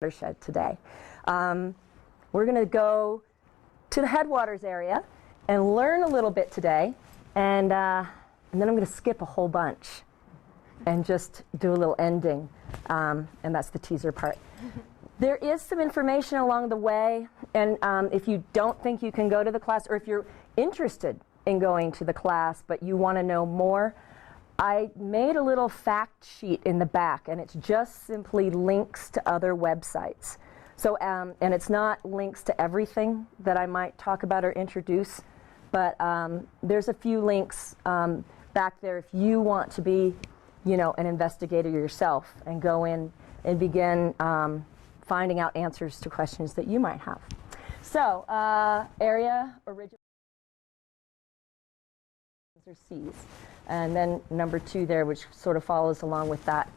Watershed today. We're going to go to the headwaters area and learn a little bit today, and then I'm going to skip a whole bunch and just do a little ending, and that's the teaser part. There is some information along the way, and if you don't think you can go to the class, or if you're interested in going to the class but you want to know more, I made a little fact sheet in the back, and it's just simply links to other websites. So, and it's not links to everything that I might talk about or introduce, but there's a few links back there if you want to be, an investigator yourself and go in and begin finding out answers to questions that you might have. So, area, original, or seas. And then number 2 there, which sort of follows along with that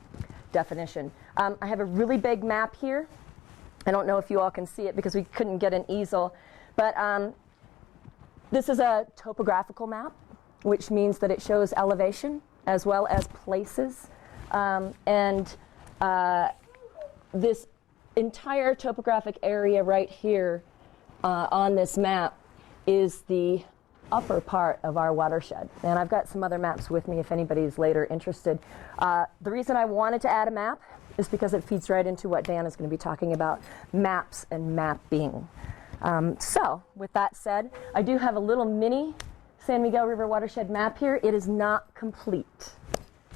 definition. I have a really big map here. I don't know if you all can see it because we couldn't get an easel, but this is a topographical map, which means that it shows elevation as well as places. This entire topographic area right here on this map is the upper part of our watershed. And I've got some other maps with me if anybody's later interested. The reason I wanted to add a map is because it feeds right into what Dan is going to be talking about, maps and mapping. So, with that said, I do have a little mini San Miguel River watershed map here. It is not complete.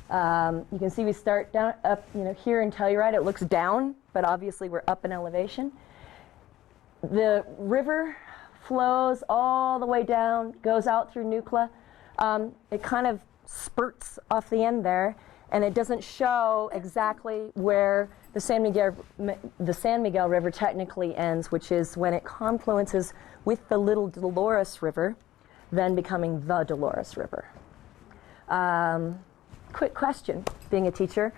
You can see we start down up, here in Telluride. It looks down, but obviously we're up in elevation. The river flows all the way down, goes out through Nucla. It kind of spurts off the end there, and it doesn't show exactly where the San Miguel River technically ends, which is when it confluences with the Little Dolores River, then becoming the Dolores River. Quick question, being a teacher.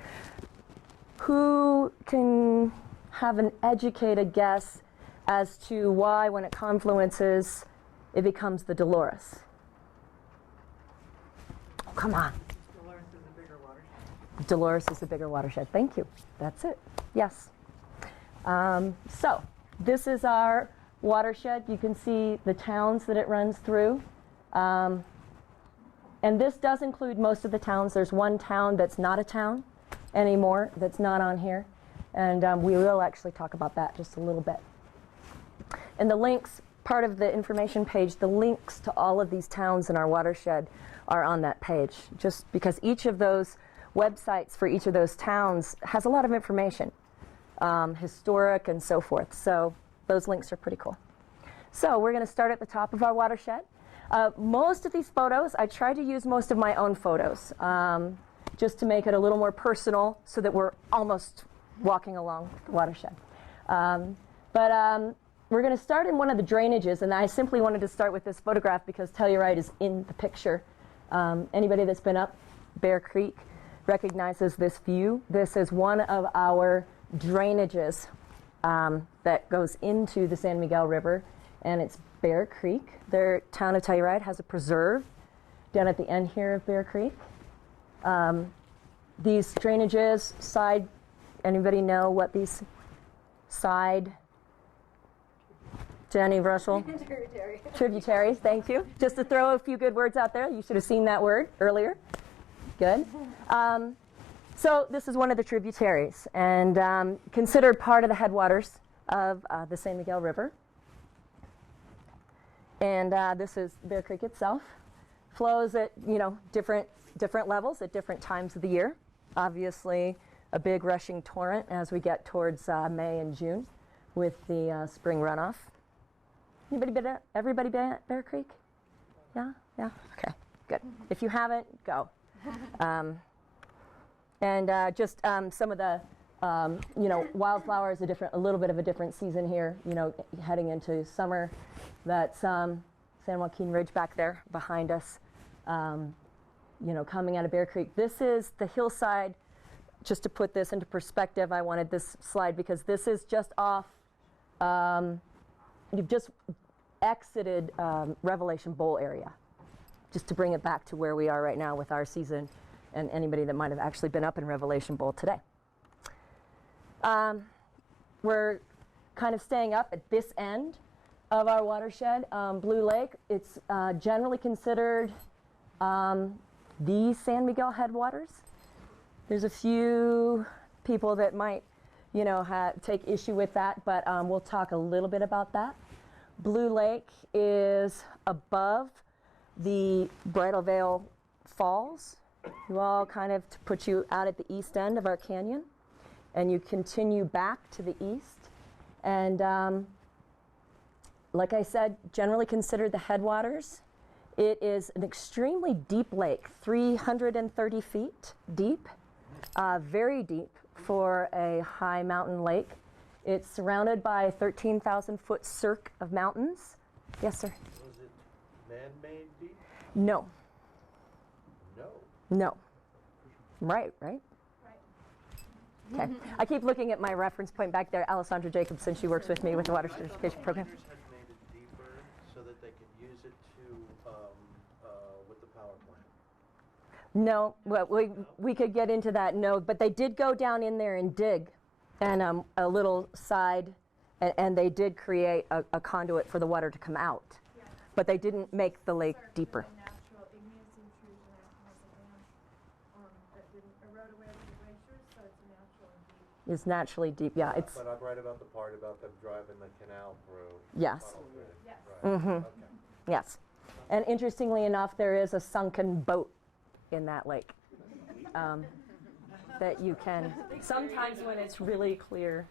Who can have an educated guess as to why, when it confluences, it becomes the Dolores? Oh, come on. Dolores is a bigger watershed. Dolores is the bigger watershed. Thank you. That's it. Yes. So this is our watershed. You can see the towns that it runs through. And this does include most of the towns. There's one town that's not a town anymore that's not on here. And we will actually talk about that just a little bit. And the links, part of the information page, the links to all of these towns in our watershed are on that page, just because each of those websites for each of those towns has a lot of information, historic and so forth. So those links are pretty cool. So we're going to start at the top of our watershed. Most of these photos, I tried to use most of my own photos, just to make it a little more personal so that we're almost walking along the watershed. We're going to start in one of the drainages, and I simply wanted to start with this photograph because Telluride is in the picture. Anybody that's been up Bear Creek recognizes this view. This is one of our drainages that goes into the San Miguel River, and it's Bear Creek. The town of Telluride has a preserve down at the end here of Bear Creek. These drainages, anybody know what these side... Jenny Russell? Tributaries, thank you. Just to throw a few good words out there. You should have seen that word earlier. Good. So this is one of the tributaries, and considered part of the headwaters of the San Miguel River. And this is Bear Creek itself. Flows at, different levels at different times of the year. Obviously, a big rushing torrent as we get towards May and June with the spring runoff. Everybody been at Bear Creek? Yeah? Yeah? Okay, good. If you haven't, go. Just some of the, wildflowers, a little bit of a different season here, heading into summer. That's San Joaquin Ridge back there behind us, coming out of Bear Creek. This is the hillside. Just to put this into perspective, I wanted this slide because this is just off. You've just exited Revelation Bowl area, just to bring it back to where we are right now with our season and anybody that might have actually been up in Revelation Bowl today. we're kind of staying up at this end of our watershed. Blue Lake, it's generally considered the San Miguel headwaters. There's a few people that might, take issue with that, but we'll talk a little bit about that. Blue Lake is above the Bridal Veil Falls. You all kind of to put you out at the east end of our canyon, and you continue back to the east. And like I said, generally considered the headwaters. It is an extremely deep lake, 330 feet deep, very deep for a high mountain lake. It's surrounded by a 13,000-foot cirque of mountains. Yes, sir? Was it man-made deep? No. No. No. Right. Okay. I keep looking at my reference point back there, Alessandra Jacobson. She works with me with the Watershed Education Program. Rangers had made it deeper so that they could use it to with the power plant. No, well, we could get into that. No, but they did go down in there and dig, and a little side, and they did create a conduit for the water to come out. Yeah. But they didn't make the lake Sort of deeper. a natural igneous intrusion as a dam that didn't erode away with the glaciers, so it's a natural and deep. It's naturally deep. Yeah, it's But I'm right about the part about them driving the canal through. yes. Funnel through. Yes. Right. Okay. Yes. And interestingly enough, there is a sunken boat in that lake that you can, sometimes when it's really clear,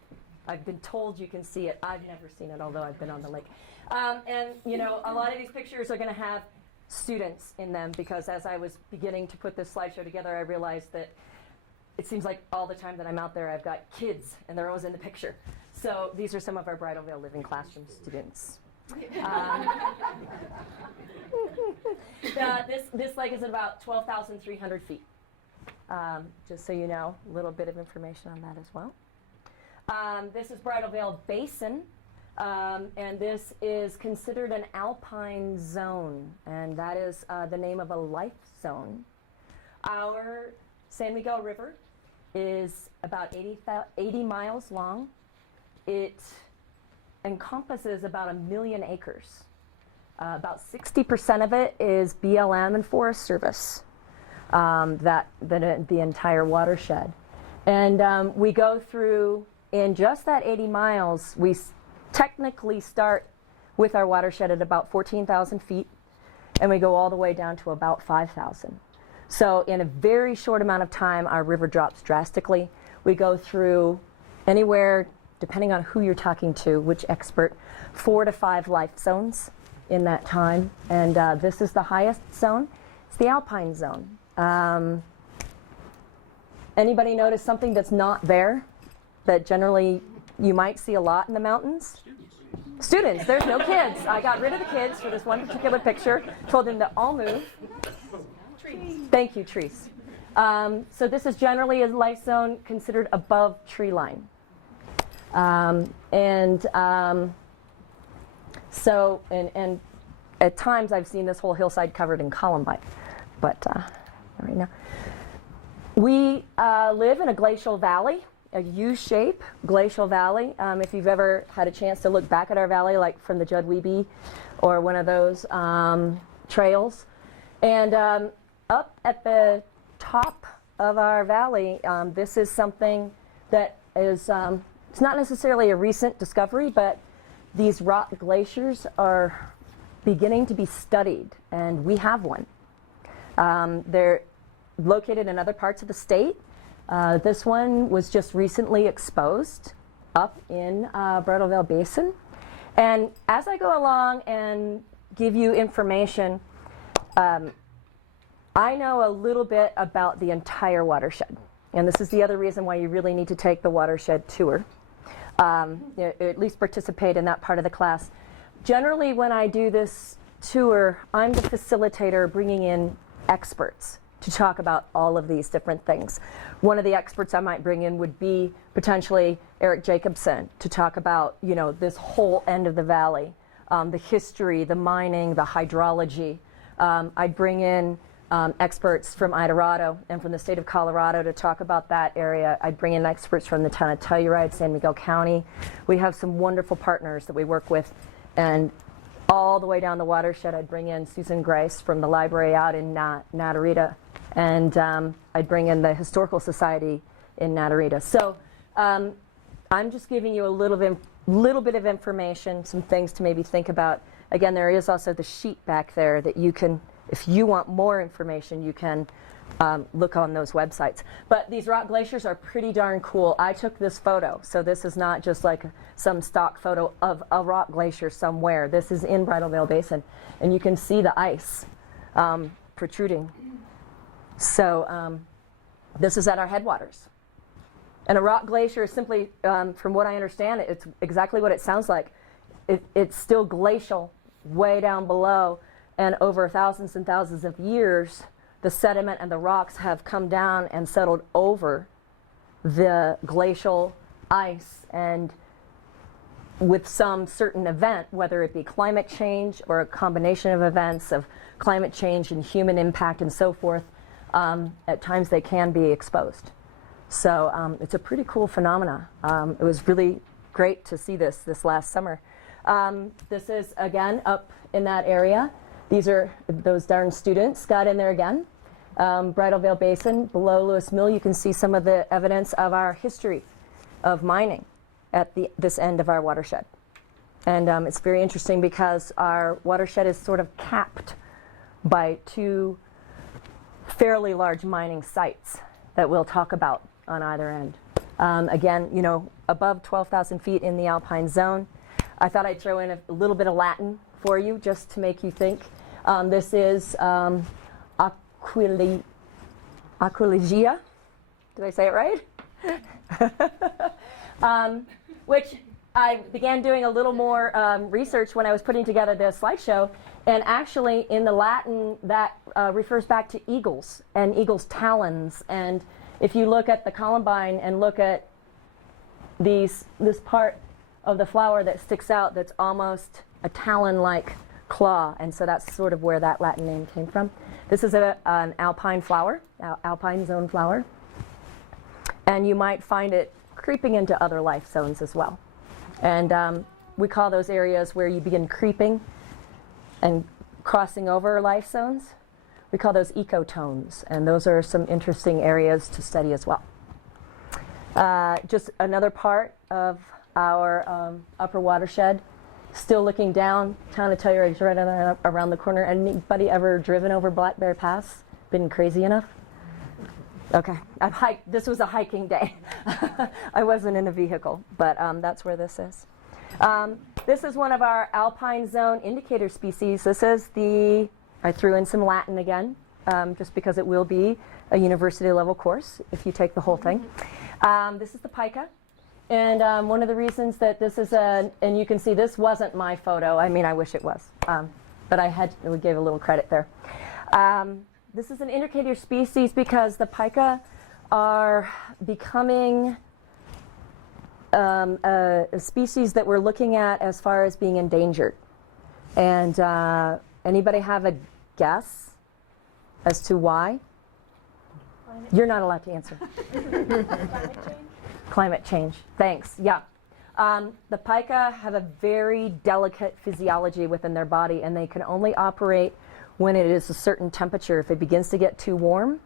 I've been told you can see it. I've never seen it, although I've been on the lake. And, a lot of these pictures are going to have students in them because as I was beginning to put this slideshow together, I realized that it seems like all the time that I'm out there, I've got kids, and they're always in the picture. So these are some of our Bridal Veil Living Classroom students. This lake is at about 12,300 feet. Just so you know, a little bit of information on that as well. This is Bridal Veil Basin, and this is considered an alpine zone, and that is the name of a life zone. Our San Miguel River is about 80 miles long. It encompasses about 1 million acres. About 60% of it is BLM and Forest Service, the entire watershed. And we go through, in just that 80 miles, we technically start with our watershed at about 14,000 feet, and we go all the way down to about 5,000. So in a very short amount of time, our river drops drastically. We go through anywhere, depending on who you're talking to, which expert, 4 to 5 life zones in that time. And this is the highest zone. It's the alpine zone. Anybody notice something that's not there that generally you might see a lot in the mountains? Students. There's no kids. I got rid of the kids for this one particular picture, told them to all move. Trees. Thank you, trees. So this is generally a life zone considered above tree line. So at times I've seen this whole hillside covered in columbine, but right now. We live in a glacial valley, a U-shape glacial valley. If you've ever had a chance to look back at our valley, like from the Judd Weeby or one of those trails. And up at the top of our valley, this is something that is, it's not necessarily a recent discovery, but these rock glaciers are beginning to be studied, and we have one. They're located in other parts of the state. This one was just recently exposed up in Bridal Veil Basin. And as I go along and give you information, I know a little bit about the entire watershed. And this is the other reason why you really need to take the watershed tour, at least participate in that part of the class. Generally, when I do this tour, I'm the facilitator bringing in experts to talk about all of these different things. One of the experts I might bring in would be potentially Eric Jacobson to talk about, this whole end of the valley, the history, the mining, the hydrology. I'd bring in experts from Idaho and from the state of Colorado to talk about that area. I'd bring in experts from the town of Telluride, San Miguel County. We have some wonderful partners that we work with, and all the way down the watershed, I'd bring in Susan Grice from the library out in Natarita, and I'd bring in the Historical Society in Natarita. So I'm just giving you a little bit of information, some things to maybe think about. Again, there is also the sheet back there that you can, if you want more information, you can look on those websites. But these rock glaciers are pretty darn cool. I took this photo, so this is not just like some stock photo of a rock glacier somewhere. This is in Bridal Veil Basin, and you can see the ice protruding. So this is at our headwaters. And a rock glacier is simply, from what I understand, it's exactly what it sounds like. It's still glacial way down below, and over thousands and thousands of years, the sediment and the rocks have come down and settled over the glacial ice, and with some certain event, whether it be climate change or a combination of events of climate change and human impact and so forth, at times they can be exposed. So it's a pretty cool phenomena. It was really great to see this last summer. This is, again, up in that area. These are those darn students got in there again. Bridal Veil Basin, below Lewis Mill, you can see some of the evidence of our history of mining at this end of our watershed. And it's very interesting because our watershed is sort of capped by two fairly large mining sites that we'll talk about on either end. Again, you know, above 12,000 feet in the alpine zone. I thought I'd throw in a little bit of Latin for you just to make you think. This is Aquilegia. Did I say it right? Which I began doing a little more research when I was putting together this slideshow. And actually, in the Latin, that refers back to eagles and eagles' talons. And if you look at the columbine and look at this part of the flower that sticks out, that's almost a talon-like claw, and so that's sort of where that Latin name came from. This is an alpine flower, alpine zone flower, and you might find it creeping into other life zones as well. And we call those areas where you begin creeping and crossing over life zones, we call those ecotones, and those are some interesting areas to study as well. Just another part of our upper watershed, still looking down. Town of Telluride is right around the corner. Anybody ever driven over Black Bear Pass? Been crazy enough? Okay, I've hiked. This was a hiking day. I wasn't in a vehicle, but that's where this is. This is one of our alpine zone indicator species. This is I threw in some Latin again, just because it will be a university level course if you take the whole thing. This is the pica. And one of the reasons that this is and you can see this wasn't my photo. I mean, I wish it was, but we gave a little credit there. This is an indicator species because the pica are becoming a species that we're looking at as far as being endangered. And anybody have a guess as to why? You're not allowed to answer. Climate change. Thanks. Yeah. The pica have a very delicate physiology within their body, and they can only operate when it is a certain temperature. If it begins to get too warm,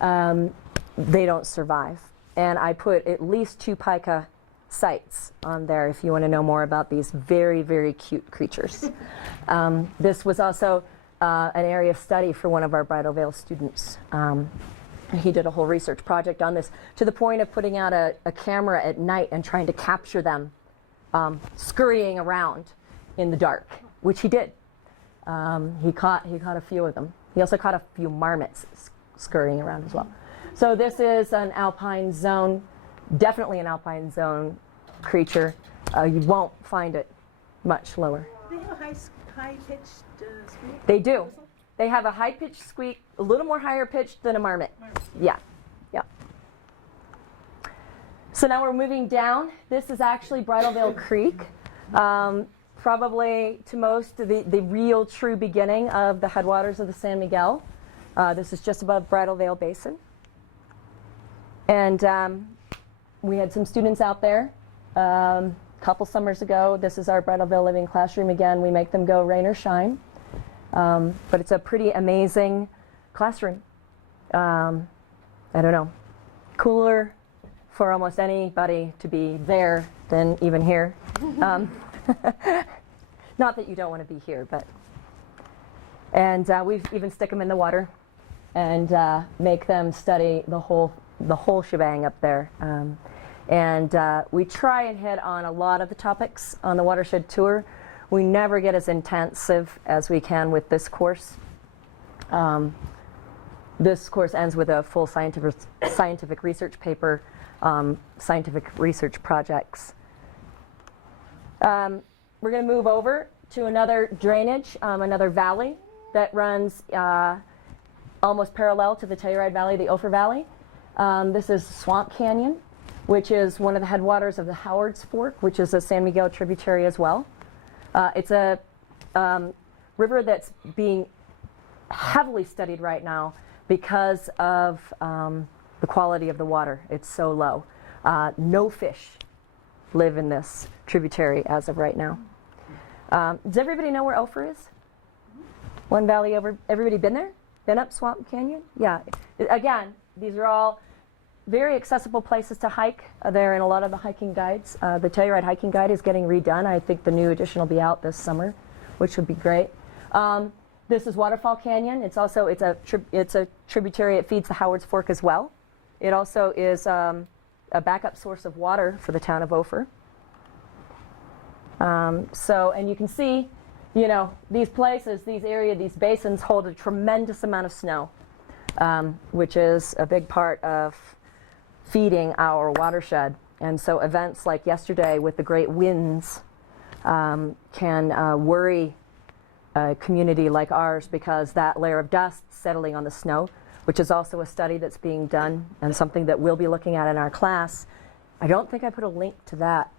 they don't survive. And I put at least 2 pica sites on there if you want to know more about these very, very cute creatures. This was also an area of study for one of our Bridal Veil students. He did a whole research project on this to the point of putting out a camera at night and trying to capture them scurrying around in the dark, which he did. He caught a few of them. He also caught a few marmots scurrying around as well. So this is an alpine zone, definitely an alpine zone creature. You won't find it much lower. Do they have a high-pitched squeak? They do. They have a high-pitched squeak, a little more higher pitched than a marmot. Yeah, yeah. So now we're moving down. This is actually Bridal Veil Creek. Probably to most the real true beginning of the headwaters of the San Miguel. This is just above Bridal Veil Basin. And we had some students out there a couple summers ago. This is our Bridal Veil Living Classroom again. We make them go rain or shine. But it's a pretty amazing classroom. I don't know, cooler for almost anybody to be there than even here. Not that you don't want to be here, but. And we even stick them in the water and make them study the whole shebang up there. And we try and hit on a lot of the topics on the Watershed Tour. We never get as intensive as we can with this course. This course ends with a full scientific research paper, scientific research projects. We're going to move over to another drainage, another valley that runs almost parallel to the Telluride Valley, the Ophir Valley. This is Swamp Canyon, which is one of the headwaters of the Howard's Fork, which is a San Miguel tributary as well. It's a river that's being heavily studied right now because of the quality of the water. It's so low. No fish live in this tributary as of right now. Does everybody know where Ophir is? One valley over. Everybody been there? Been up Swamp Canyon? Yeah. Again, these are all very accessible places to hike. They're in a lot of the hiking guides. The Telluride hiking guide is getting redone. I think the new edition will be out this summer, which would be great. This is Waterfall Canyon. It's a tributary. It feeds the Howard's Fork as well. It also is a backup source of water for the town of Ophir. And you can see, you know, these places, these basins hold a tremendous amount of snow, which is a big part of feeding our watershed. And so events like yesterday with the great winds can worry a community like ours, because that layer of dust settling on the snow, which is also a study that's being done and something that we'll be looking at in our class. I don't think I put a link to that,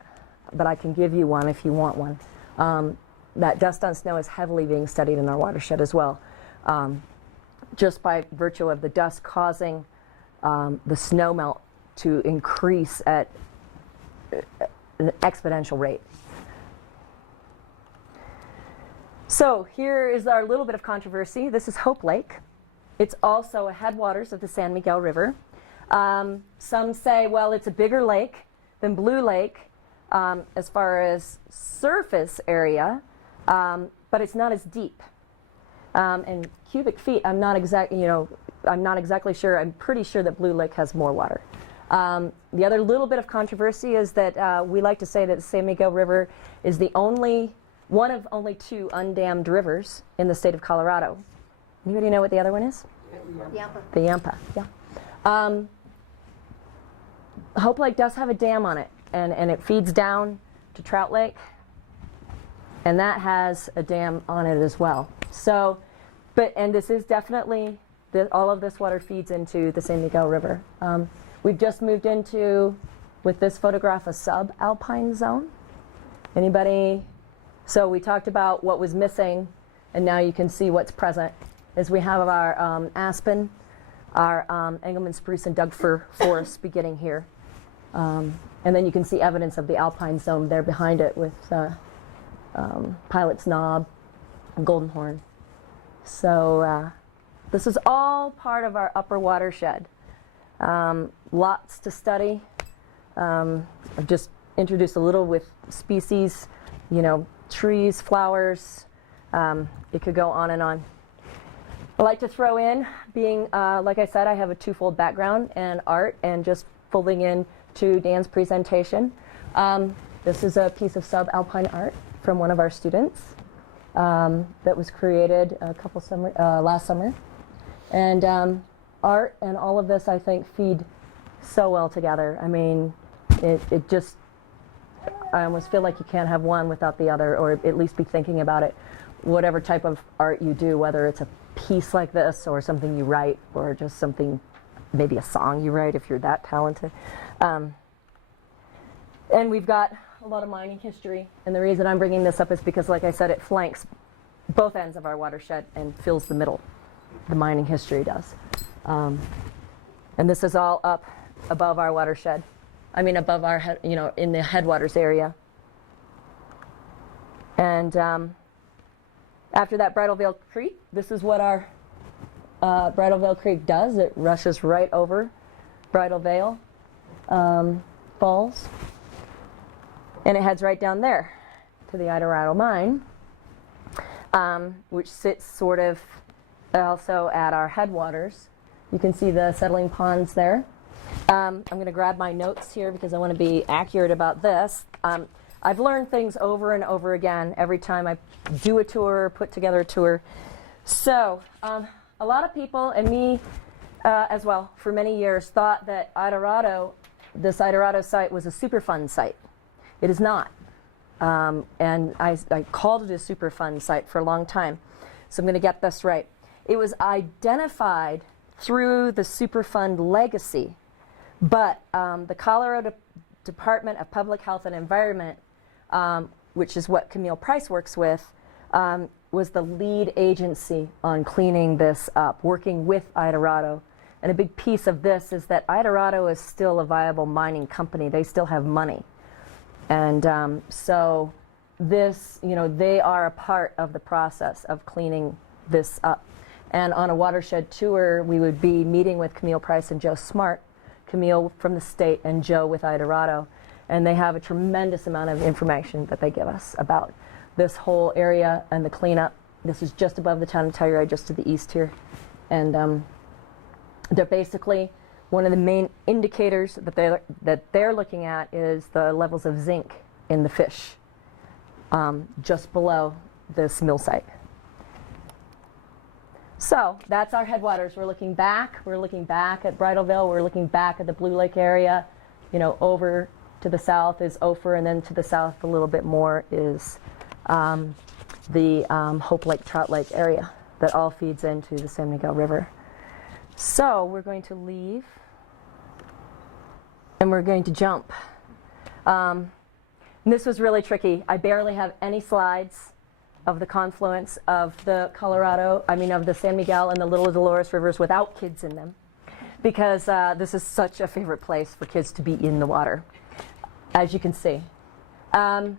but I can give you one if you want one. That dust on snow is heavily being studied in our watershed as well, just by virtue of the dust causing the snow melt to increase at an exponential rate. So here is our little bit of controversy. This is Hope Lake. It's also a headwaters of the San Miguel River. Some say, well, it's a bigger lake than Blue Lake as far as surface area, but it's not as deep. And cubic feet, I'm not exactly sure. I'm pretty sure that Blue Lake has more water. The other little bit of controversy is that we like to say that the San Miguel River is one of only two undammed rivers in the state of Colorado. Anybody know what the other one is? Yampa. The Yampa, yeah. Hope Lake does have a dam on it, and it feeds down to Trout Lake, and that has a dam on it as well. So, and this is definitely, all of this water feeds into the San Miguel River. We've just moved into, with this photograph, a subalpine zone. Anybody? So we talked about what was missing, and now you can see what's present. Is we have our aspen, our Engelmann spruce and Doug fir forests beginning here. And then you can see evidence of the alpine zone there behind it with Pilot's Knob and Golden Horn. So this is all part of our upper watershed. Lots to study. I've just introduced a little with species, trees, flowers. It could go on and on. I like to throw in, being, like I said, I have a twofold background in art and just folding in to Dan's presentation. This is a piece of subalpine art from one of our students that was created last summer. And art and all of this, I think, feed so well together. I mean, it just, I almost feel like you can't have one without the other, or at least be thinking about it. Whatever type of art you do, whether it's a piece like this or something you write, or just something, maybe a song you write if you're that talented. And we've got a lot of mining history, and the reason I'm bringing this up is because, like I said, it flanks both ends of our watershed and fills the middle. the mining history does. And this is all up above our watershed. I mean, above our head, in the headwaters area. And after that, Bridal Veil Creek, this is what our Bridal Veil Creek does. It rushes right over Bridal Veil Falls, and it heads right down there to the Idorado mine, which sits sort of also at our headwaters. You can see the settling ponds there. I'm going to grab my notes here because I want to be accurate about this. I've learned things over and over again every time I do a tour, put together a tour. So a lot of people, and me as well, for many years, thought that this Idorado site was a Superfund site. It is not. And I called it a Superfund site for a long time. So I'm going to get this right. It was identified through the Superfund legacy, but the Colorado Department of Public Health and Environment, which is what Camille Price works with, was the lead agency on cleaning this up, working with Idorado. And a big piece of this is that Idorado is still a viable mining company. They still have money. And so this, they are a part of the process of cleaning this up. And on a watershed tour, we would be meeting with Camille Price and Joe Smart, Camille from the state and Joe with Idorado. And they have a tremendous amount of information that they give us about this whole area and the cleanup. This is just above the town of Telluride, just to the east here. And they're basically, one of the main indicators that they're looking at is the levels of zinc in the fish just below this mill site. So that's our headwaters. We're looking back. We're looking back at Bridal Veil. We're looking back at the Blue Lake area. Over to the south is Ophir, and then to the south a little bit more is the Hope Lake, Trout Lake area that all feeds into the San Miguel River. So we're going to leave, and we're going to jump. This was really tricky. I barely have any slides of the confluence of the of the San Miguel and the Little Dolores rivers without kids in them, because this is such a favorite place for kids to be in the water, as you can see. What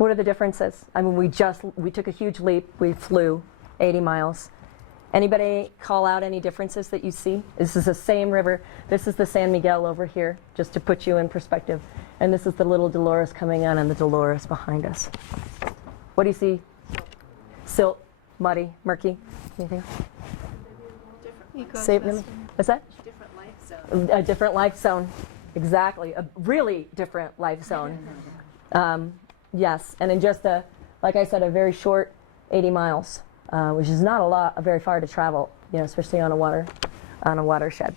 are the differences? I mean, we took a huge leap. We flew 80 miles. Anybody call out any differences that you see? This is the same river. This is the San Miguel over here, just to put you in perspective. And this is the Little Dolores coming in, and the Dolores behind us. What do you see? Silt, muddy, murky. Anything? Different What's that? different life zone. A different life zone. Exactly. A really different life zone. Yes. And in just like I said, a very short 80 miles, which is not very far to travel, especially on a watershed.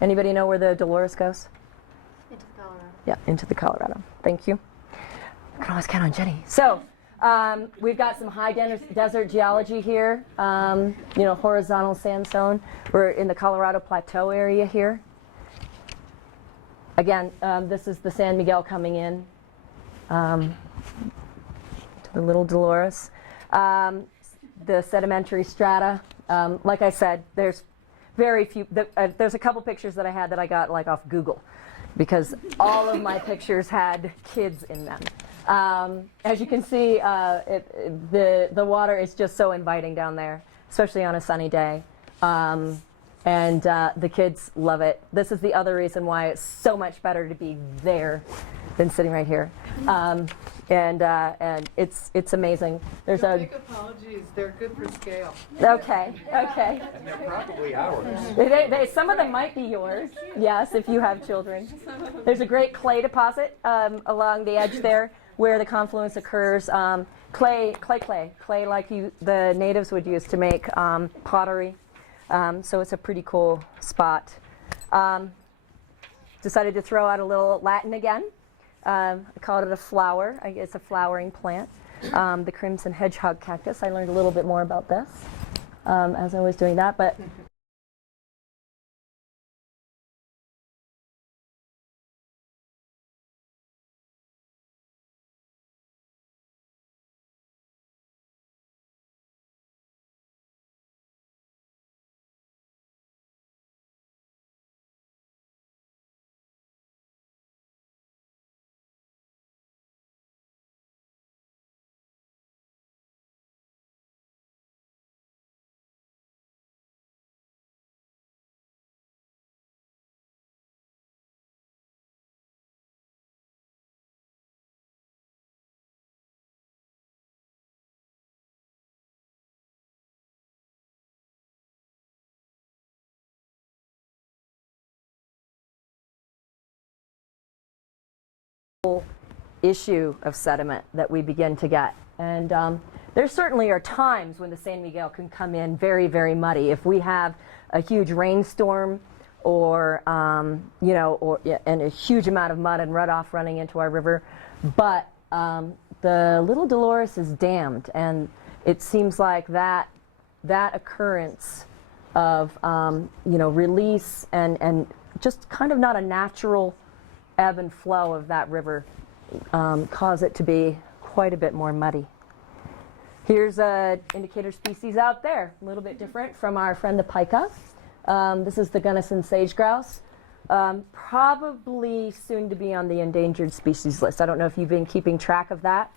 Anybody know where the Dolores goes? Into the Colorado. Yeah, into the Colorado. Thank you. I can always count on Jenny. So we've got some high desert geology here, horizontal sandstone. We're in the Colorado Plateau area here. Again, this is the San Miguel coming in to the Little Dolores. The sedimentary strata, like I said, there's very few. There's a couple pictures that I had that I got off Google, because all of my pictures had kids in them. As you can see, the water is just so inviting down there, especially on a sunny day. And the kids love it. This is the other reason why it's so much better to be there than sitting right here. And it's amazing. There's Don't make apologies. They're good for scale. Okay. And they're probably ours. Some of them might be yours. Yes, if you have children. There's a great clay deposit along the edge there where the confluence occurs. Clay like the natives would use to make pottery. So it's a pretty cool spot. Decided to throw out a little Latin again. I called it a flower. It's a flowering plant. The crimson hedgehog cactus. I learned a little bit more about this as I was doing that. But issue of sediment that we begin to get. And there certainly are times when the San Miguel can come in very, very muddy. If we have a huge rainstorm or, and a huge amount of mud and runoff running into our river. But the Little Dolores is dammed, and it seems like that occurrence of, release and just kind of not a natural ebb and flow of that river cause it to be quite a bit more muddy. Here's an indicator species out there, a little bit different from our friend the pika. This is the Gunnison sage grouse, probably soon to be on the endangered species list. I don't know if you've been keeping track of that.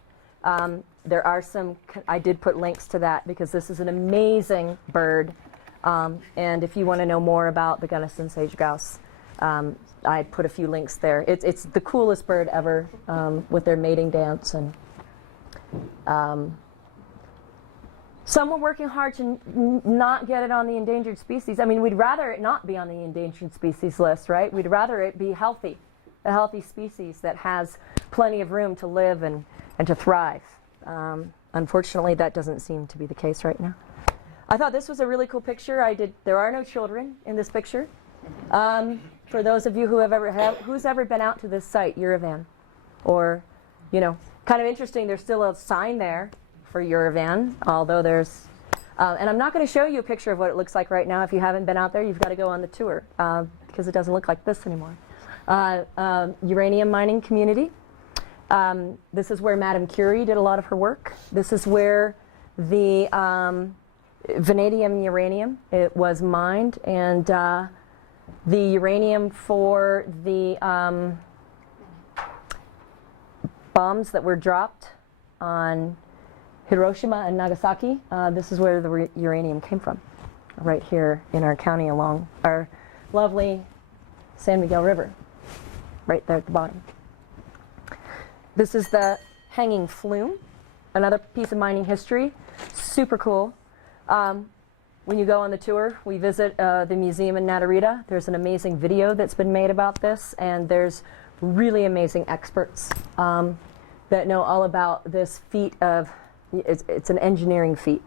There are some, I did put links to that because this is an amazing bird. And if you want to know more about the Gunnison sage grouse, I put a few links there. It's the coolest bird ever with their mating dance. And some are working hard to not get it on the endangered species. I mean, we'd rather it not be on the endangered species list, right? We'd rather it be healthy, a healthy species that has plenty of room to live and to thrive. Unfortunately, that doesn't seem to be the case right now. I thought this was a really cool picture. There are no children in this picture. For those of you who's ever been out to this site, Uravan, or, kind of interesting, there's still a sign there for Uravan, although there's, and I'm not going to show you a picture of what it looks like right now. If you haven't been out there, you've got to go on the tour, because it doesn't look like this anymore. Uranium mining community. This is where Madame Curie did a lot of her work. This is where the vanadium uranium, it was mined, and the uranium for the bombs that were dropped on Hiroshima and Nagasaki, this is where the uranium came from, right here in our county along our lovely San Miguel River, right there at the bottom. This is the hanging flume, another piece of mining history, super cool. When you go on the tour, we visit the museum in Natarita. There's an amazing video that's been made about this, and there's really amazing experts that know all about this feat of, it's an engineering feat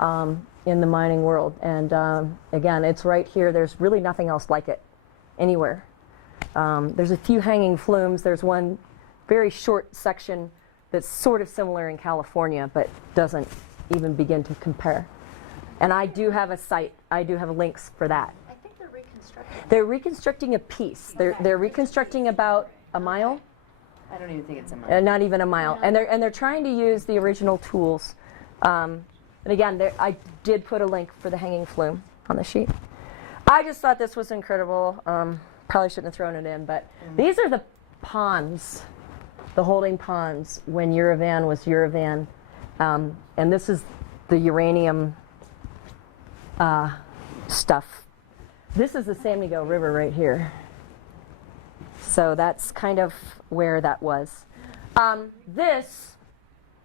in the mining world. And again, it's right here. There's really nothing else like it anywhere. There's a few hanging flumes. There's one very short section that's sort of similar in California, but doesn't even begin to compare. And I do have a site. I do have links for that. I think they're reconstructing. They're reconstructing a piece. They're reconstructing about a mile. I don't even think it's a mile. Not even a mile. And they're trying to use the original tools. And again, I did put a link for the hanging flume on the sheet. I just thought this was incredible. Probably shouldn't have thrown it in, but these are the ponds, the holding ponds when Uravan was Uravan. And this is the uranium stuff. This is the San Miguel River right here. So that's kind of where that was. This,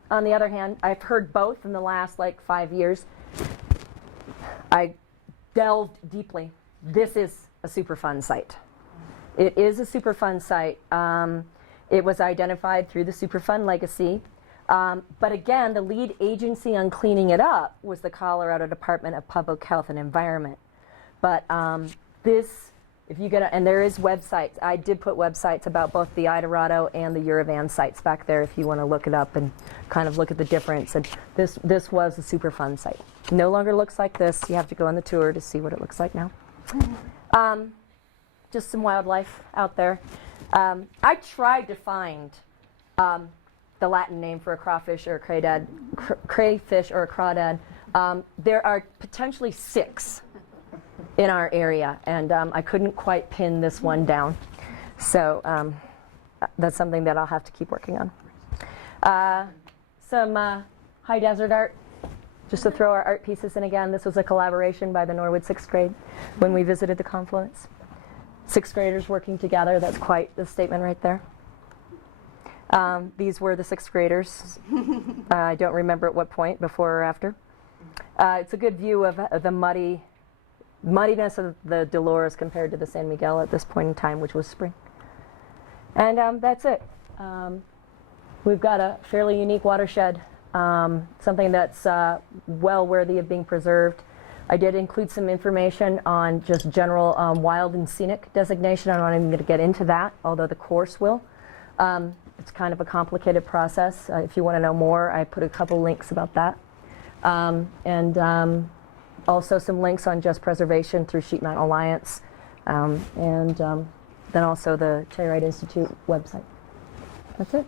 on the other hand, I've heard both in the last 5 years. I delved deeply. This is a Superfund site. It is a Superfund site. It was identified through the Superfund legacy. But again, the lead agency on cleaning it up was the Colorado Department of Public Health and Environment. But this, if you get, and there is websites. I did put websites about both the Idorado and the Uravan sites back there if you want to look it up and kind of look at the difference. And this was a Superfund site. No longer looks like this. You have to go on the tour to see what it looks like now. Just some wildlife out there. I tried to find the Latin name for a crawfish or a crayfish or a crawdad. There are potentially 6 in our area, and I couldn't quite pin this one down. So that's something that I'll have to keep working on. Some high desert art, just to throw our art pieces in again. This was a collaboration by the Norwood 6th grade when we visited the confluence. 6th graders working together, that's quite the statement right there. These were the 6th graders. I don't remember at what point, before or after. It's a good view of the muddiness of the Dolores compared to the San Miguel at this point in time, which was spring. And that's it. We've got a fairly unique watershed, something that's well worthy of being preserved. I did include some information on just general wild and scenic designation. I'm not even going to get into that, although the course will. It's kind of a complicated process. If you want to know more, I put a couple links about that. And also some links on just preservation through Sheep Mountain Alliance, and then also the Telluride Institute website. That's it.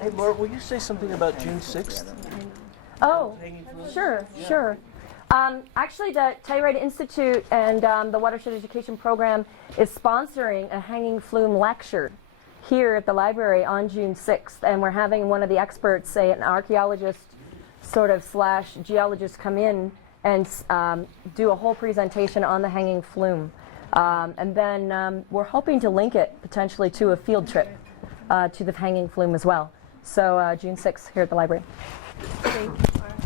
Hey, Laura, will you say something about June 6th? Oh, sure, sure. Actually, the Telluride Institute and the Watershed Education Program is sponsoring a hanging flume lecture here at the library on June 6th, and we're having one of the experts, say an archaeologist sort of slash geologist, come in and do a whole presentation on the hanging flume. And then we're hoping to link it potentially to a field trip to the hanging flume as well. So June 6th here at the library. Thank you.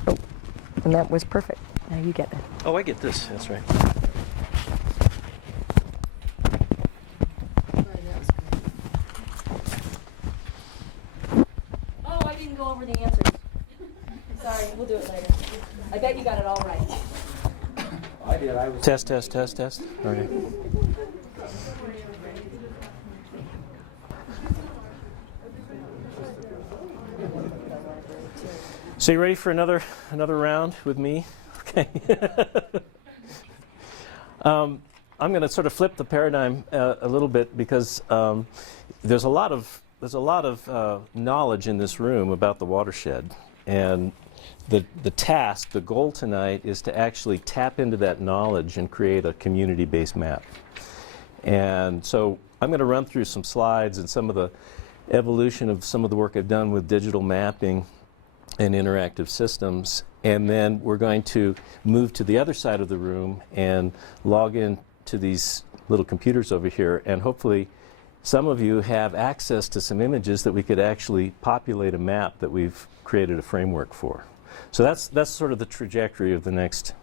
Oh, and that was perfect. Now you get it. Oh, I get this. That's right. Oh, I didn't go over the answers. Sorry, we'll do it later. I bet you got it all right. I did. I was Test. Okay. So you ready for another round with me? Okay. I'm going to sort of flip the paradigm a little bit because there's a lot of knowledge in this room about the watershed, and the goal tonight is to actually tap into that knowledge and create a community-based map. And so I'm going to run through some slides and some of the evolution of some of the work I've done with digital mapping and interactive systems, and then we're going to move to the other side of the room and log in to these little computers over here, and hopefully some of you have access to some images that we could actually populate a map that we've created a framework for. So that's sort of the trajectory of the next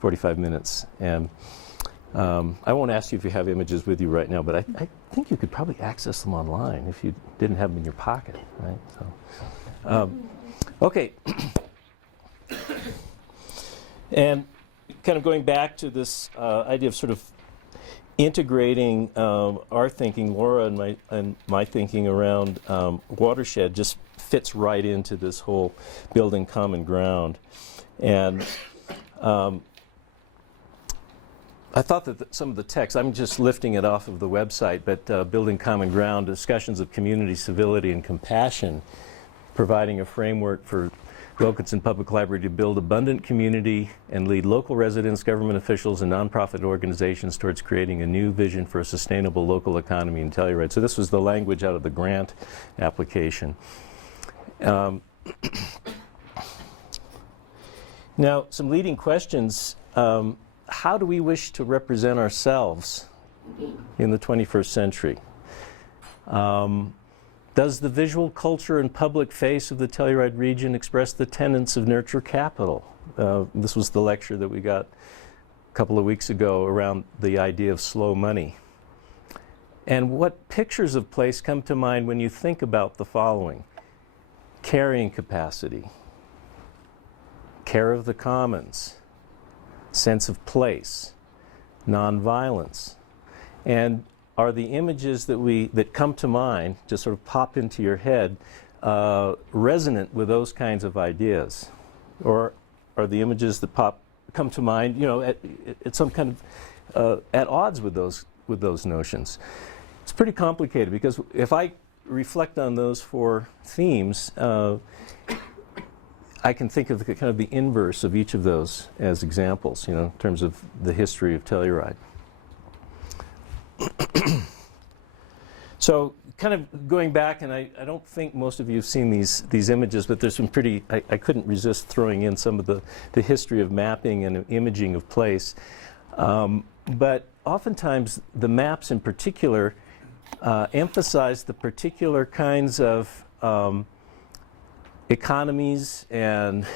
45 minutes. And I won't ask you if you have images with you right now, but I think you could probably access them online if you didn't have them in your pocket, right? So, okay. And kind of going back to this idea of sort of integrating our thinking, Laura and my thinking around watershed just fits right into this whole building common ground. And I thought that some of the text, I'm just lifting it off of the website, but building common ground, discussions of community, civility, and compassion, providing a framework for Wilkinson Public Library to build abundant community and lead local residents, government officials, and nonprofit organizations towards creating a new vision for a sustainable local economy in Telluride. So this was the language out of the grant application. Now, some leading questions. How do we wish to represent ourselves in the 21st century? Does the visual culture and public face of the Telluride region express the tenets of nurture capital? This was the lecture that we got a couple of weeks ago around the idea of slow money. And what pictures of place come to mind when you think about the following? Carrying capacity, care of the commons, sense of place, nonviolence. And are the images that come to mind, just sort of pop into your head, resonant with those kinds of ideas? Or are the images that come to mind, at some kind of at odds with those notions? It's pretty complicated because if I reflect on those four themes, I can think of kind of the inverse of each of those as examples, in terms of the history of Telluride. So kind of going back, and I don't think most of you have seen these images, but there's some pretty, I couldn't resist throwing in some of the history of mapping and imaging of place. But oftentimes the maps in particular emphasize the particular kinds of economies and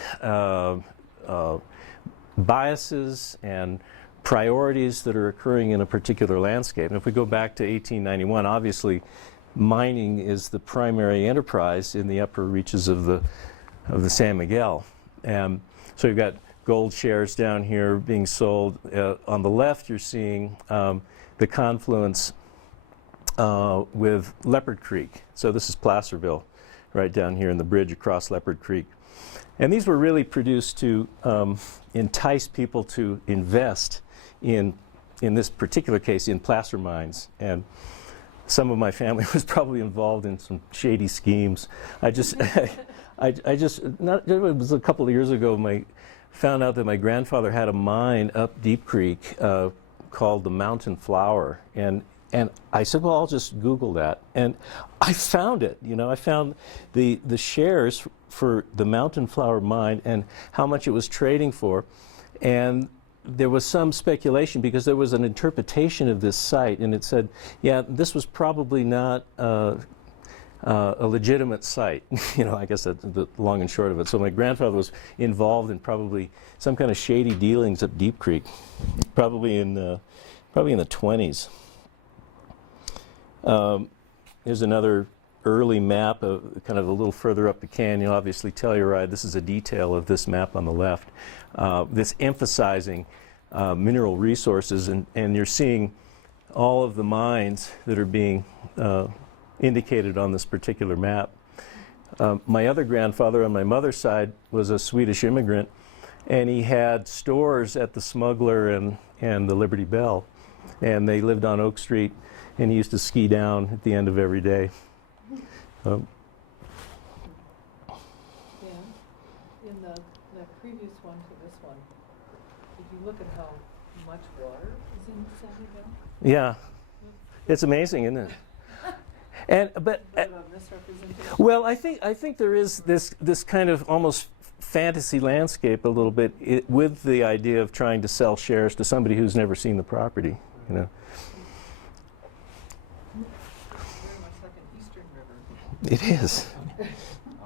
biases and priorities that are occurring in a particular landscape. And if we go back to 1891, obviously mining is the primary enterprise in the upper reaches of the San Miguel. And so you've got gold shares down here being sold. On the left, you're seeing the confluence with Leopard Creek. So this is Placerville, right down here in the bridge across Leopard Creek. And these were really produced to entice people to invest in this particular case, in placer mines. And some of my family was probably involved in some shady schemes. It was a couple of years ago, found out that my grandfather had a mine up Deep Creek called the Mountain Flower. And I said, well, I'll just Google that. And I found it. I found the shares for the Mountain Flower mine and how much it was trading for. And there was some speculation because there was an interpretation of this site, and it said, yeah, this was probably not a legitimate site. I guess that's the long and short of it. So my grandfather was involved in probably some kind of shady dealings up Deep Creek, probably in the 20s. Here's another early map, kind of a little further up the canyon, obviously Telluride. This is a detail of this map on the left. This emphasizing mineral resources, and you're seeing all of the mines that are being indicated on this particular map. My other grandfather on my mother's side was a Swedish immigrant, and he had stores at the Smuggler and the Liberty Bell, and they lived on Oak Street, and he used to ski down at the end of every day. Yeah. In the previous one to this one, if you look at how much water is in San Miguel. Yeah, it's amazing, isn't it? But Misrepresentation. well, I think there is this kind of almost fantasy landscape a little bit with the idea of trying to sell shares to somebody who's never seen the property. Very much like an eastern river. It is.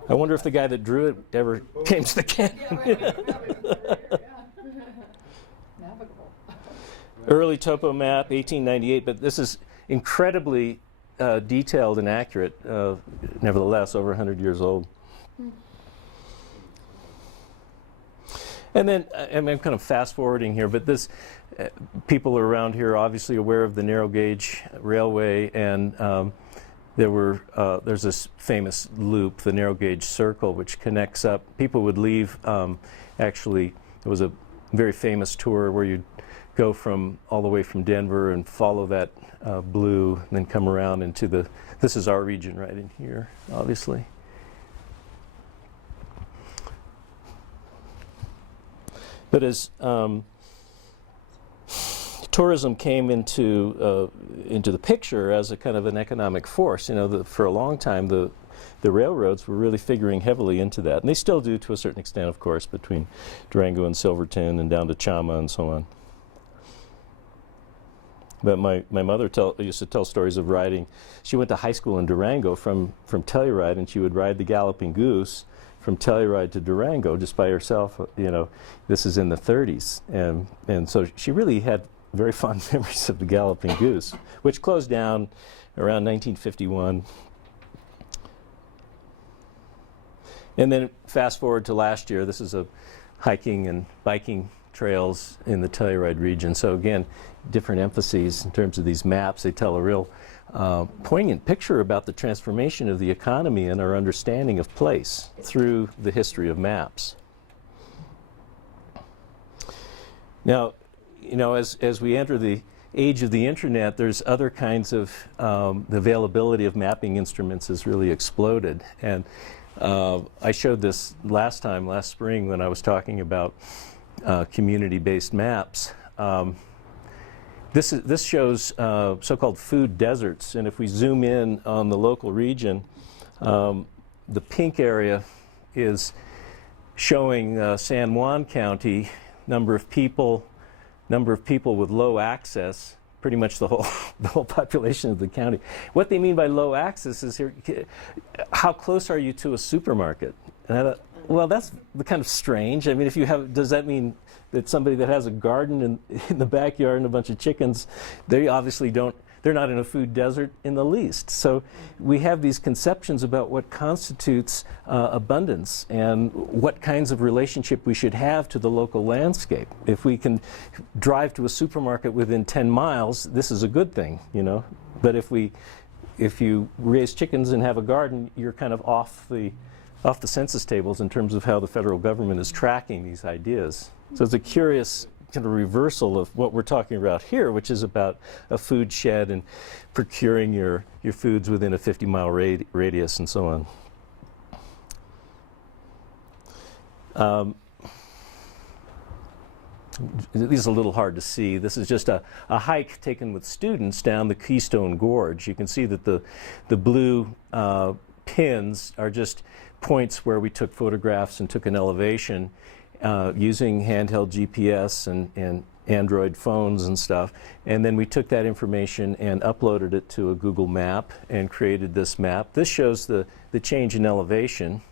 I wonder if the guy that drew it ever came to the canyon. Navigable. Early topo map, 1898, but this is incredibly detailed and accurate, nevertheless, over 100 years old. And then, I'm kind of fast forwarding here, but people around here are obviously aware of the narrow gauge railway, and there's this famous loop, the narrow gauge circle, which connects up. People would leave, actually, it was a very famous tour where you'd go all the way from Denver and follow that blue, and then come around into this is our region right in here, obviously. But as tourism came into the picture as a kind of an economic force, for a long time the railroads were really figuring heavily into that, and they still do to a certain extent, of course, between Durango and Silverton and down to Chama and so on. But my mother used to tell stories of riding. She went to high school in Durango from Telluride, and she would ride the Galloping Goose from Telluride to Durango just by herself. This is in the 30s, and so she really had very fond memories of the Galloping Goose, which closed down around 1951. And then fast forward to last year. This is a hiking and biking trails in the Telluride region. So again, different emphases in terms of these maps. They tell a real poignant picture about the transformation of the economy and our understanding of place through the history of maps. Now, as we enter the age of the internet, there's other kinds of, the availability of mapping instruments has really exploded. And I showed this last spring, when I was talking about community-based maps. This shows so-called food deserts, and if we zoom in on the local region, the pink area is showing San Juan County, number of people with low access, pretty much the whole population of the county. What they mean by low access is here, how close are you to a supermarket? And I thought, well, that's kind of strange. I mean, if you have, does that mean that somebody that has a garden in the backyard and a bunch of chickens, they obviously don't, they're not in a food desert in the least. So we have these conceptions about what constitutes abundance and what kinds of relationship we should have to the local landscape. If we can drive to a supermarket within 10 miles, this is a good thing, you know. But if you raise chickens and have a garden, you're kind of off the census tables in terms of how the federal government is tracking these ideas. So it's a curious kind of reversal of what we're talking about here, which is about a food shed and procuring your foods within a 50-mile radius and so on. This is a little hard to see. This is just a hike taken with students down the Keystone Gorge. You can see that the blue pins are just points where we took photographs and took an elevation using handheld GPS and Android phones and stuff. And then we took that information and uploaded it to a Google map and created this map. This shows the change in elevation,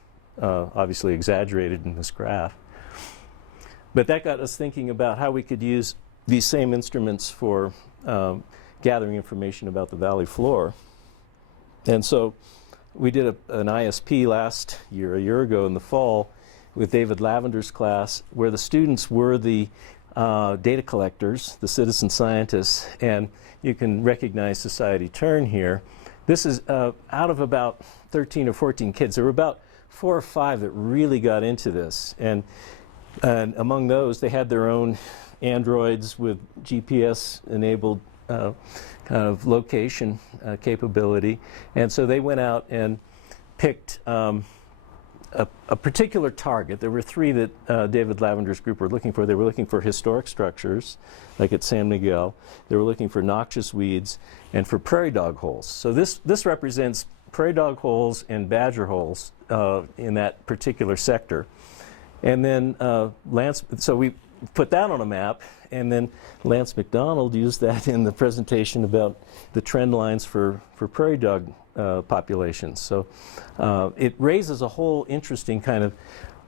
obviously exaggerated in this graph. But that got us thinking about how we could use these same instruments for gathering information about the valley floor. And so we did an ISP last year, a year ago in the fall, with David Lavender's class, where the students were the data collectors, the citizen scientists, and you can recognize Society Turn here. This is out of about 13 or 14 kids. There were about 4 or 5 that really got into this. And among those, they had their own Androids with GPS-enabled kind of location capability. And so they went out and picked a particular target. There were 3 that David Lavender's group were looking for. They were looking for historic structures, like at San Miguel. They were looking for noxious weeds and for prairie dog holes. So this represents prairie dog holes and badger holes in that particular sector. And then so we put that on a map, and then Lance McDonald used that in the presentation about the trend lines for prairie dog populations. So it raises a whole interesting kind of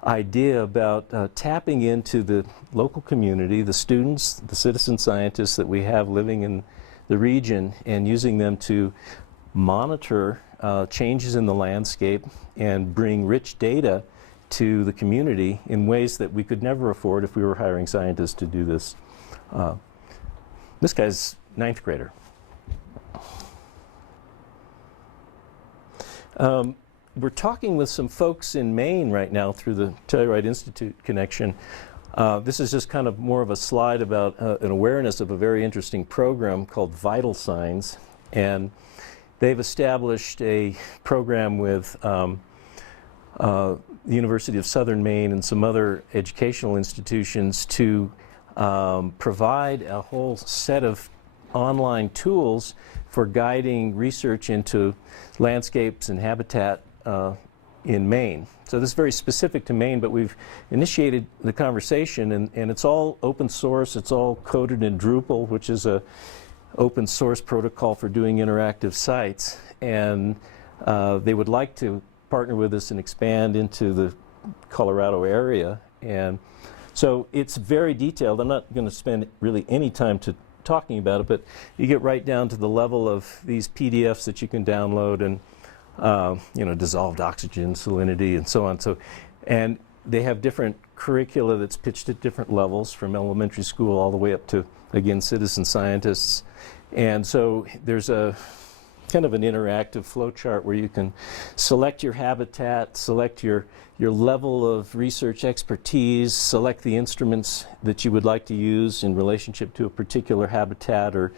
idea about tapping into the local community, the students, the citizen scientists that we have living in the region, and using them to monitor changes in the landscape and bring rich data to the community in ways that we could never afford if we were hiring scientists to do this. This guy's 9th grader. We're talking with some folks in Maine right now through the Telluride Institute connection. This is just kind of more of a slide about an awareness of a very interesting program called Vital Signs. And they've established a program with the University of Southern Maine and some other educational institutions to provide a whole set of online tools for guiding research into landscapes and habitat in Maine. So this is very specific to Maine, but we've initiated the conversation, and it's all open source. It's all coded in Drupal, which is a open source protocol for doing interactive sites. And they would like to partner with us and expand into the Colorado area. And so it's very detailed. I'm not going to spend really any time talking about it, but you get right down to the level of these PDFs that you can download, and dissolved oxygen, salinity, and so on. So, and they have different curricula that's pitched at different levels, from elementary school all the way up to, again, citizen scientists. And so there's a kind of an interactive flow chart where you can select your habitat, select your level of research expertise, select the instruments that you would like to use in relationship to a particular habitat or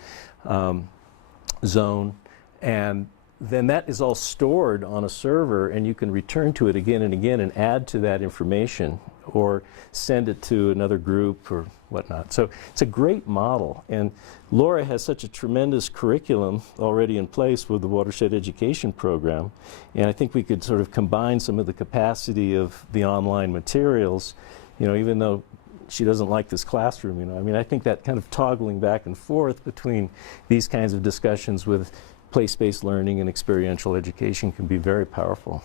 zone, and then that is all stored on a server, and you can return to it again and again and add to that information or send it to another group or whatnot. So it's a great model, and Laura has such a tremendous curriculum already in place with the Watershed Education Program, and I think we could sort of combine some of the capacity of the online materials, even though she doesn't like this classroom, I think that kind of toggling back and forth between these kinds of discussions with place-based learning and experiential education can be very powerful.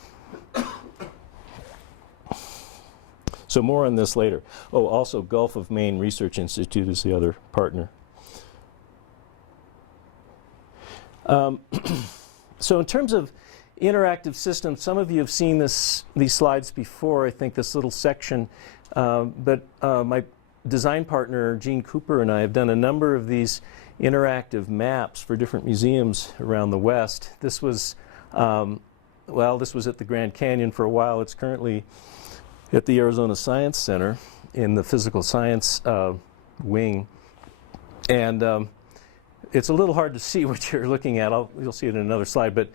So more on this later. Oh, also Gulf of Maine Research Institute is the other partner. So in terms of interactive systems, some of you have seen these slides before, I think this little section, but my design partner, Gene Cooper, and I have done a number of these interactive maps for different museums around the West. This was, this was at the Grand Canyon for a while. It's currently at the Arizona Science Center in the physical science wing. And it's a little hard to see what you're looking at. You'll see it in another slide, but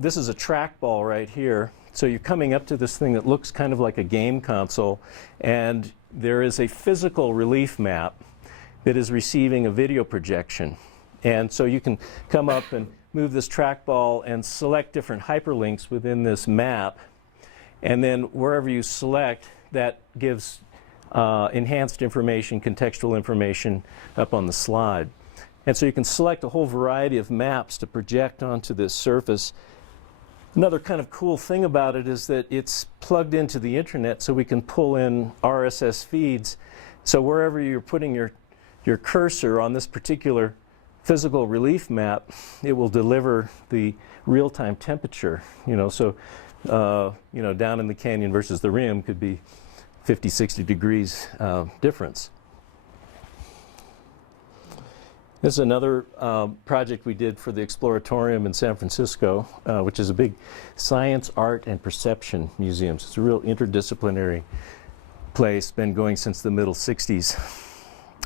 this is a trackball right here. So you're coming up to this thing that looks kind of like a game console, and there is a physical relief map that is receiving a video projection. And so you can come up and move this trackball and select different hyperlinks within this map, and then wherever you select, that gives enhanced information, contextual information up on the slide. And so you can select a whole variety of maps to project onto this surface. Another kind of cool thing about it is that it's plugged into the internet, so we can pull in RSS feeds. So wherever you're putting your cursor on this particular physical relief map, it will deliver the real-time temperature. So down in the canyon versus the rim could be 50, 60 degrees difference. This is another project we did for the Exploratorium in San Francisco, which is a big science, art, and perception museum. So it's a real interdisciplinary place, been going since the middle 60s.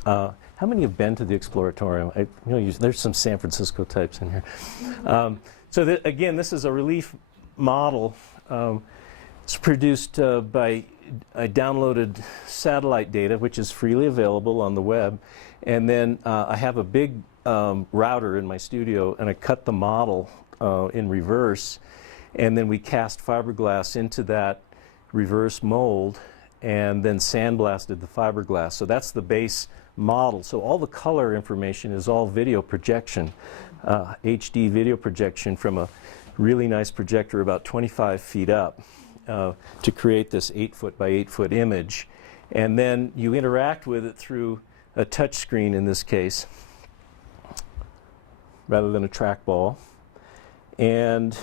How many have been to the Exploratorium? There's some San Francisco types in here. Again, this is a relief model. It's produced by I downloaded satellite data, which is freely available on the web, and then I have a big router in my studio, and I cut the model in reverse, and then we cast fiberglass into that reverse mold, and then sandblasted the fiberglass. So that's the base model. So all the color information is all video projection, HD video projection from a really nice projector about 25 feet up. To create this 8-foot by 8-foot image, and then you interact with it through a touch screen in this case rather than a trackball, and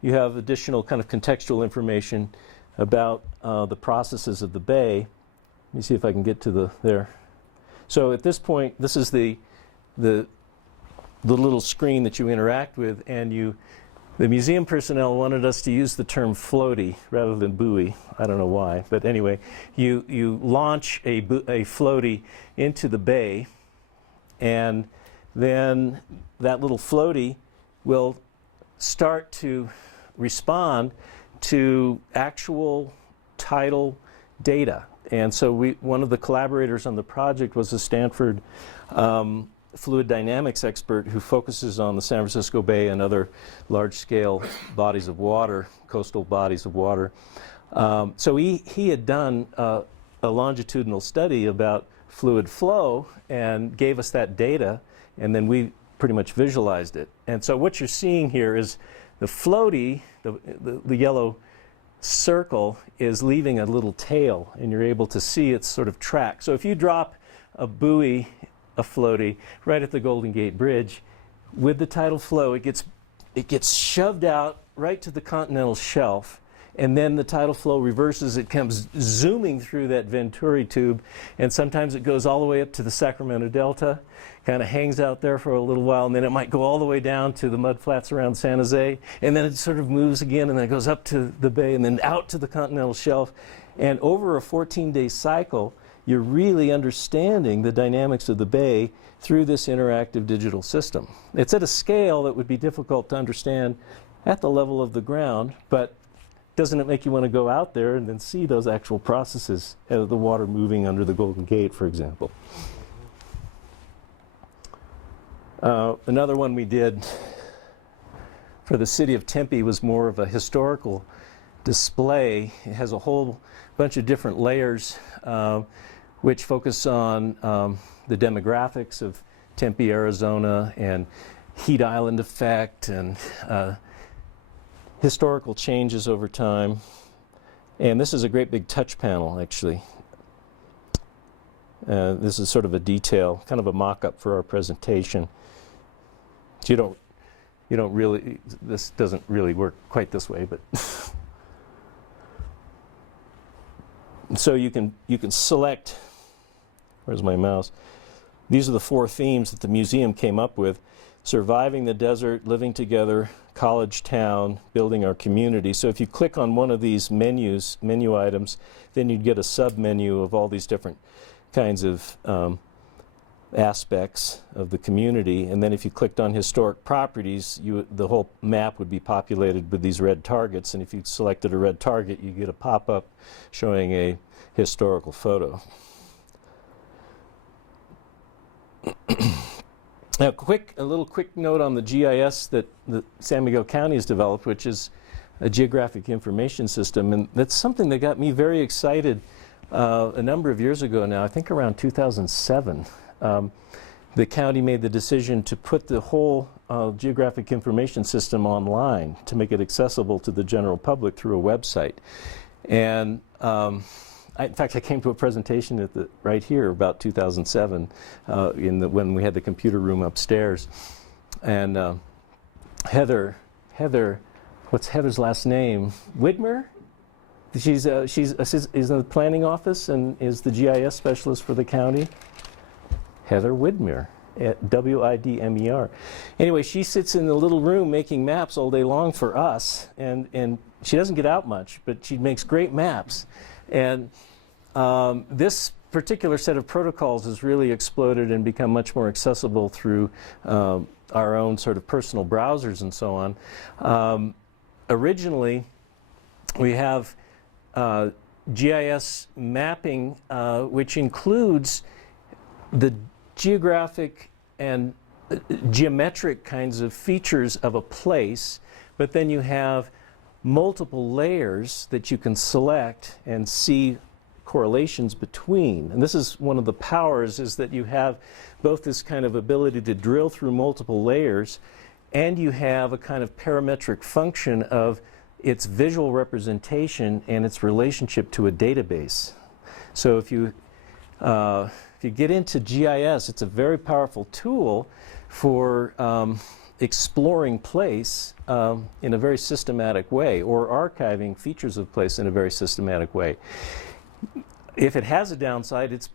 you have additional kind of contextual information about the processes of the bay. Let me see if I can get to there. So at this point, this is the little screen that you interact with, and the museum personnel wanted us to use the term floaty rather than buoy. I don't know why, but anyway, you launch a floaty into the bay, and then that little floaty will start to respond to actual tidal data. And so one of the collaborators on the project was a Stanford fluid dynamics expert who focuses on the San Francisco Bay and other large-scale bodies of water, coastal bodies of water. So he had done a longitudinal study about fluid flow and gave us that data, and then we pretty much visualized it. And so what you're seeing here is the floaty, the yellow circle, is leaving a little tail, and you're able to see its sort of track. So if you drop a buoy, a floaty, right at the Golden Gate Bridge, with the tidal flow, it gets shoved out right to the continental shelf, and then the tidal flow reverses. It comes zooming through that Venturi tube, and sometimes it goes all the way up to the Sacramento Delta, kind of hangs out there for a little while, and then it might go all the way down to the mudflats around San Jose, and then it sort of moves again, and then it goes up to the bay, and then out to the continental shelf. And over a 14-day cycle, you're really understanding the dynamics of the bay through this interactive digital system. It's at a scale that would be difficult to understand at the level of the ground, but doesn't it make you want to go out there and then see those actual processes of the water moving under the Golden Gate, for example? Another one we did for the city of Tempe was more of a historical display. It has a whole bunch of different layers which focus on the demographics of Tempe, Arizona, and heat island effect, and historical changes over time. And this is a great big touch panel, actually. This is sort of a detail, kind of a mock-up for our presentation. So you don't really, this doesn't really work quite this way, but so you can select, where's my mouse? These are the 4 themes that the museum came up with: surviving the desert, living together, college town, building our community. So if you click on one of these menu items, then you'd get a sub-menu of all these different kinds of aspects of the community. And then if you clicked on historic properties, the whole map would be populated with these red targets. And if you selected a red target, you get a pop-up showing a historical photo. Now, a little quick note on the GIS that San Miguel County has developed, which is a geographic information system. And that's something that got me very excited a number of years ago now, I think around 2007. The county made the decision to put the whole geographic information system online to make it accessible to the general public through a website. And in fact, I came to a presentation right here about 2007 when we had the computer room upstairs. And Heather, what's Heather's last name? Widmer? She's in the planning office and is the GIS specialist for the county. Heather Widmer, W-I-D-M-E-R. Anyway, she sits in the little room making maps all day long for us, and she doesn't get out much, but she makes great maps. And this particular set of protocols has really exploded and become much more accessible through our own sort of personal browsers and so on. Originally, we have GIS mapping, which includes the geographic and geometric kinds of features of a place, but then you have multiple layers that you can select and see correlations between. And this is one of the powers, is that you have both this kind of ability to drill through multiple layers, and you have a kind of parametric function of its visual representation and its relationship to a database. So if you get into GIS, it's a very powerful tool for exploring place in a very systematic way, or archiving features of place in a very systematic way. If it has a downside, it's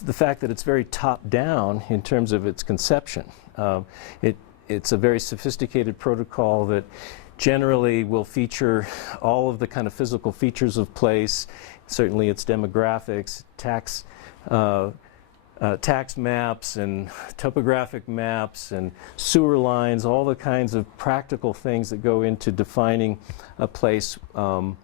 the fact that it's very top-down in terms of its conception. It's a very sophisticated protocol that generally will feature all of the kind of physical features of place, certainly its demographics, tax maps and topographic maps and sewer lines, all the kinds of practical things that go into defining a place in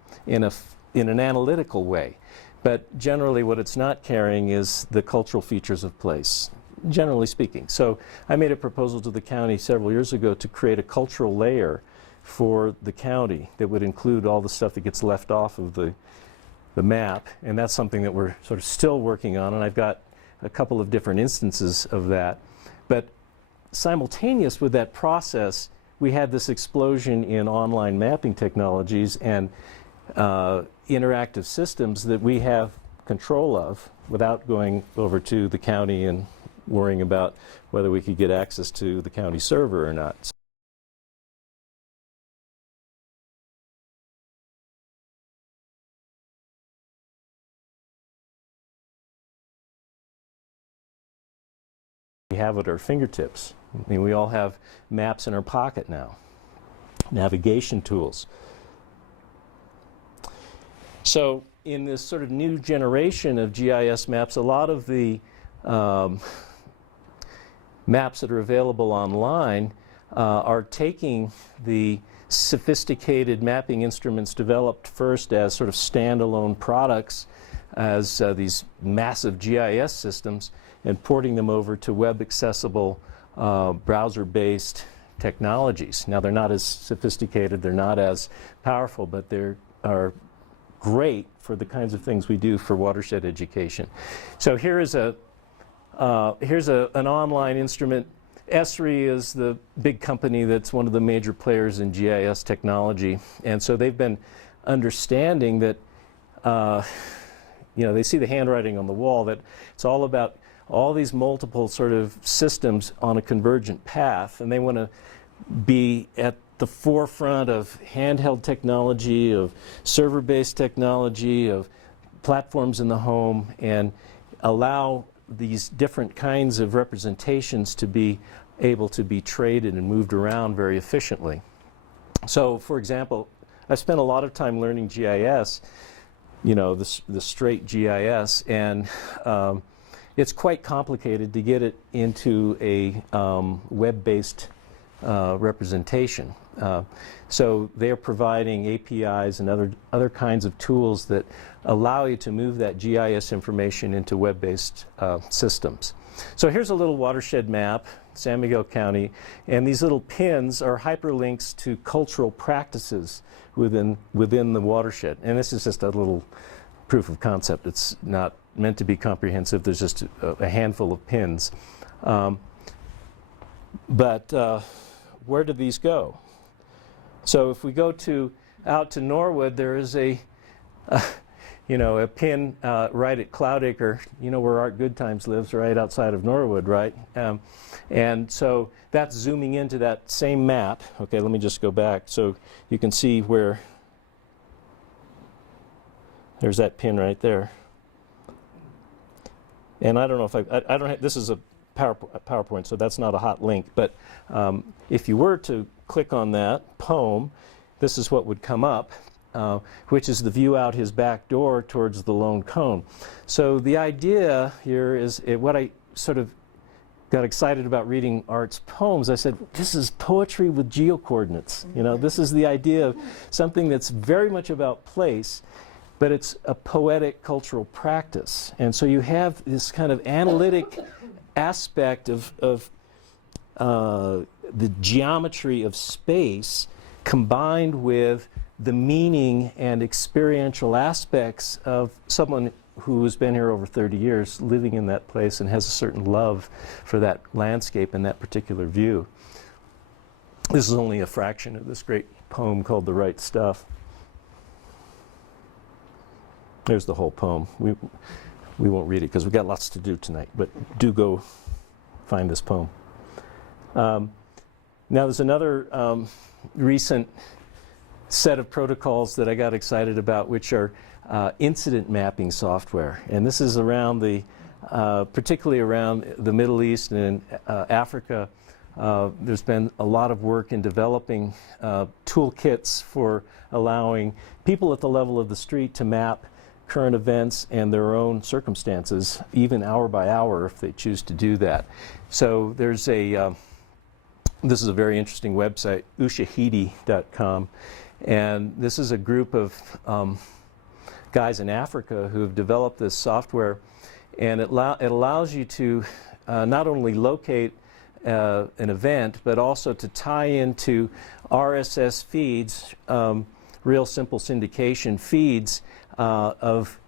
an analytical way. But generally what it's not carrying is the cultural features of place, generally speaking. So I made a proposal to the county several years ago to create a cultural layer for the county that would include all the stuff that gets left off of the map, and that's something that we're sort of still working on, and I've got a couple of different instances of that. But simultaneous with that process, we had this explosion in online mapping technologies and interactive systems that we have control of without going over to the county and worrying about whether we could get access to the county server or not. We have at our fingertips. I mean, we all have maps in our pocket now, navigation tools. So in this sort of new generation of GIS maps, a lot of the maps that are available online are taking the sophisticated mapping instruments developed first as sort of standalone products, as these massive GIS systems, and porting them over to web-accessible, browser-based technologies. Now, they're not as sophisticated, they're not as powerful, but they are great for the kinds of things we do for watershed education. So here's an online instrument. Esri is the big company that's one of the major players in GIS technology, and so they've been understanding that, they see the handwriting on the wall, that it's all about all these multiple sort of systems on a convergent path, and they want to be at the forefront of handheld technology, of server-based technology, of platforms in the home, and allow these different kinds of representations to be able to be traded and moved around very efficiently. So, for example, I spent a lot of time learning GIS, the straight GIS, and it's quite complicated to get it into a web-based representation. So they're providing APIs and other kinds of tools that allow you to move that GIS information into web-based systems. So here's a little watershed map, San Miguel County, and these little pins are hyperlinks to cultural practices within the watershed. And this is just a little proof of concept. It's not meant to be comprehensive. There's just a handful of pins. But where do these go? So if we go out to Norwood, there is a pin right at Cloudacre, where Art Goodtimes lives, right outside of Norwood, right? And so that's zooming into that same map. Okay, let me just go back so you can see where there's that pin right there. And I don't know if I don't have, this is a PowerPoint, so that's not a hot link, but if you were to click on that poem, this is what would come up, which is the view out his back door towards the lone cone. So the idea here is what I sort of got excited about reading Art's poems. I said, this is poetry with geocoordinates. This is the idea of something that's very much about place, but it's a poetic cultural practice. And so you have this kind of analytic aspect of the geometry of space combined with the meaning and experiential aspects of someone who has been here over 30 years living in that place and has a certain love for that landscape and that particular view. This is only a fraction of this great poem called The Right Stuff. There's the whole poem. We won't read it because we've got lots to do tonight, but do go find this poem. Now there's another recent set of protocols that I got excited about, which are incident mapping software. And this is around particularly around the Middle East and Africa. There's been a lot of work in developing toolkits for allowing people at the level of the street to map current events and their own circumstances, even hour by hour, if they choose to do that. So there's this is a very interesting website, ushahidi.com, and this is a group of guys in Africa who have developed this software, and it allows you to not only locate an event, but also to tie into RSS feeds, real simple syndication feeds of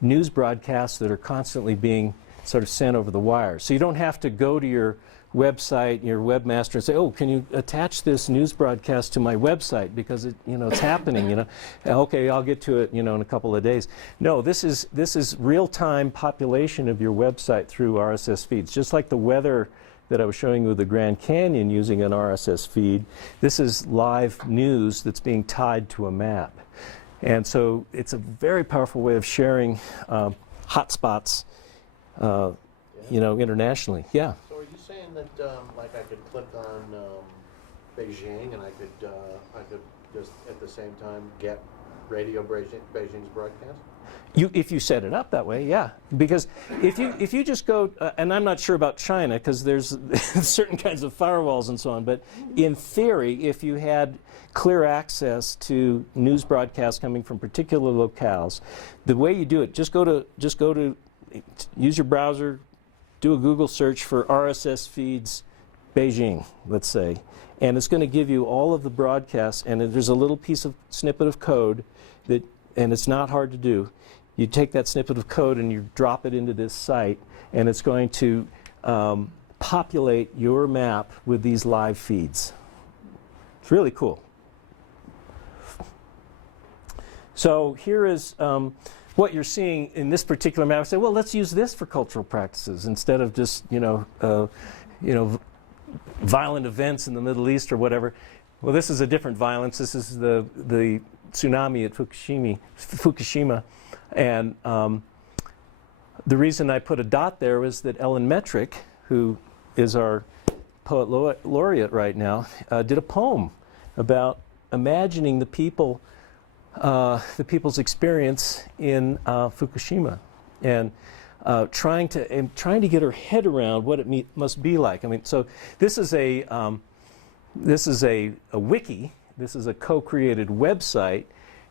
news broadcasts that are constantly being sort of sent over the wire. So you don't have to go to your website, your webmaster, and say, "Oh, can you attach this news broadcast to my website because it's happening." Okay, I'll get to it, in a couple of days. No, this is real-time population of your website through RSS feeds, just like the weather that I was showing you with the Grand Canyon using an RSS feed. This is live news that's being tied to a map. And so it's a very powerful way of sharing hotspots, internationally. Yeah. So are you saying that, I could click on Beijing and I could just at the same time get Radio Beijing's broadcast? If you set it up that way, yeah. Because if you just go, and I'm not sure about China because there's certain kinds of firewalls and so on, but in theory, if you had clear access to news broadcasts coming from particular locales, the way you do it, just go to use your browser, do a Google search for RSS feeds Beijing, let's say, and it's going to give you all of the broadcasts, and there's a little snippet of code and it's not hard to do. You take that snippet of code and you drop it into this site, and it's going to populate your map with these live feeds. It's really cool. So here is what you're seeing in this particular map. I say, well, let's use this for cultural practices instead of just violent events in the Middle East or whatever. Well, this is a different violence. This is the tsunami at Fukushima, and the reason I put a dot there was that Ellen Metrick, who is our poet laureate right now, did a poem about imagining the people's experience in Fukushima, and trying to get her head around what it must be like. I mean, so this is a wiki. This is a co-created website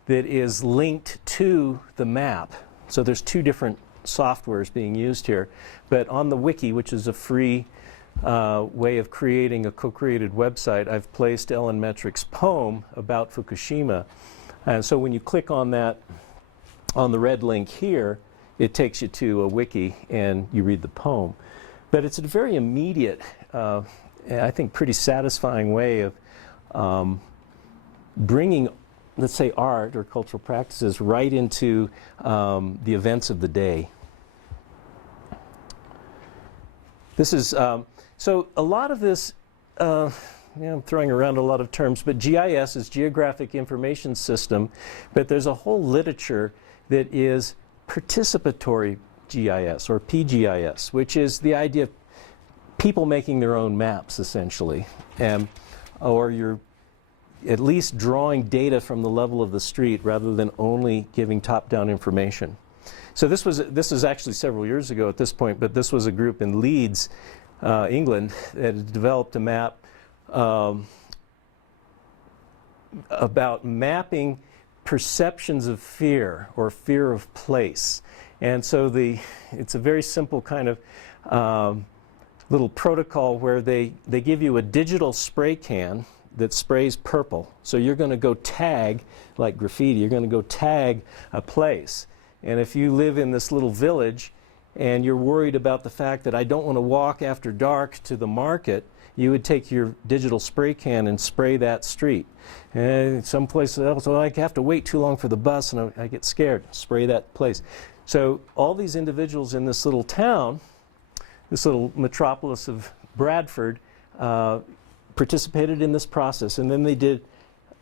that is linked to the map. So there's two different softwares being used here, but on the wiki, which is a free way of creating a co-created website, I've placed Ellen Metrick's poem about Fukushima. And so when you click on that, on the red link here, it takes you to a wiki and you read the poem. But it's a very immediate, I think pretty satisfying way of bringing, let's say, art or cultural practices right into the events of the day. This is, so a lot of this, I'm throwing around a lot of terms, but GIS is Geographic Information System, but there's a whole literature that is participatory GIS or PGIS, which is the idea of people making their own maps essentially, or you're at least drawing data from the level of the street rather than only giving top-down information. So this is actually several years ago at this point, but this was a group in Leeds, England, that had developed a map about mapping perceptions of fear or fear of place. And so it's a very simple kind of little protocol where they give you a digital spray can that sprays purple. So you're going to go tag, like graffiti, you're going to go tag a place. And if you live in this little village and you're worried about the fact that I don't want to walk after dark to the market, you would take your digital spray can and spray that street. And someplace else, well, I have to wait too long for the bus and I get scared. Spray that place. So all these individuals in this little town, this little metropolis of Bradford, participated in this process, and then they did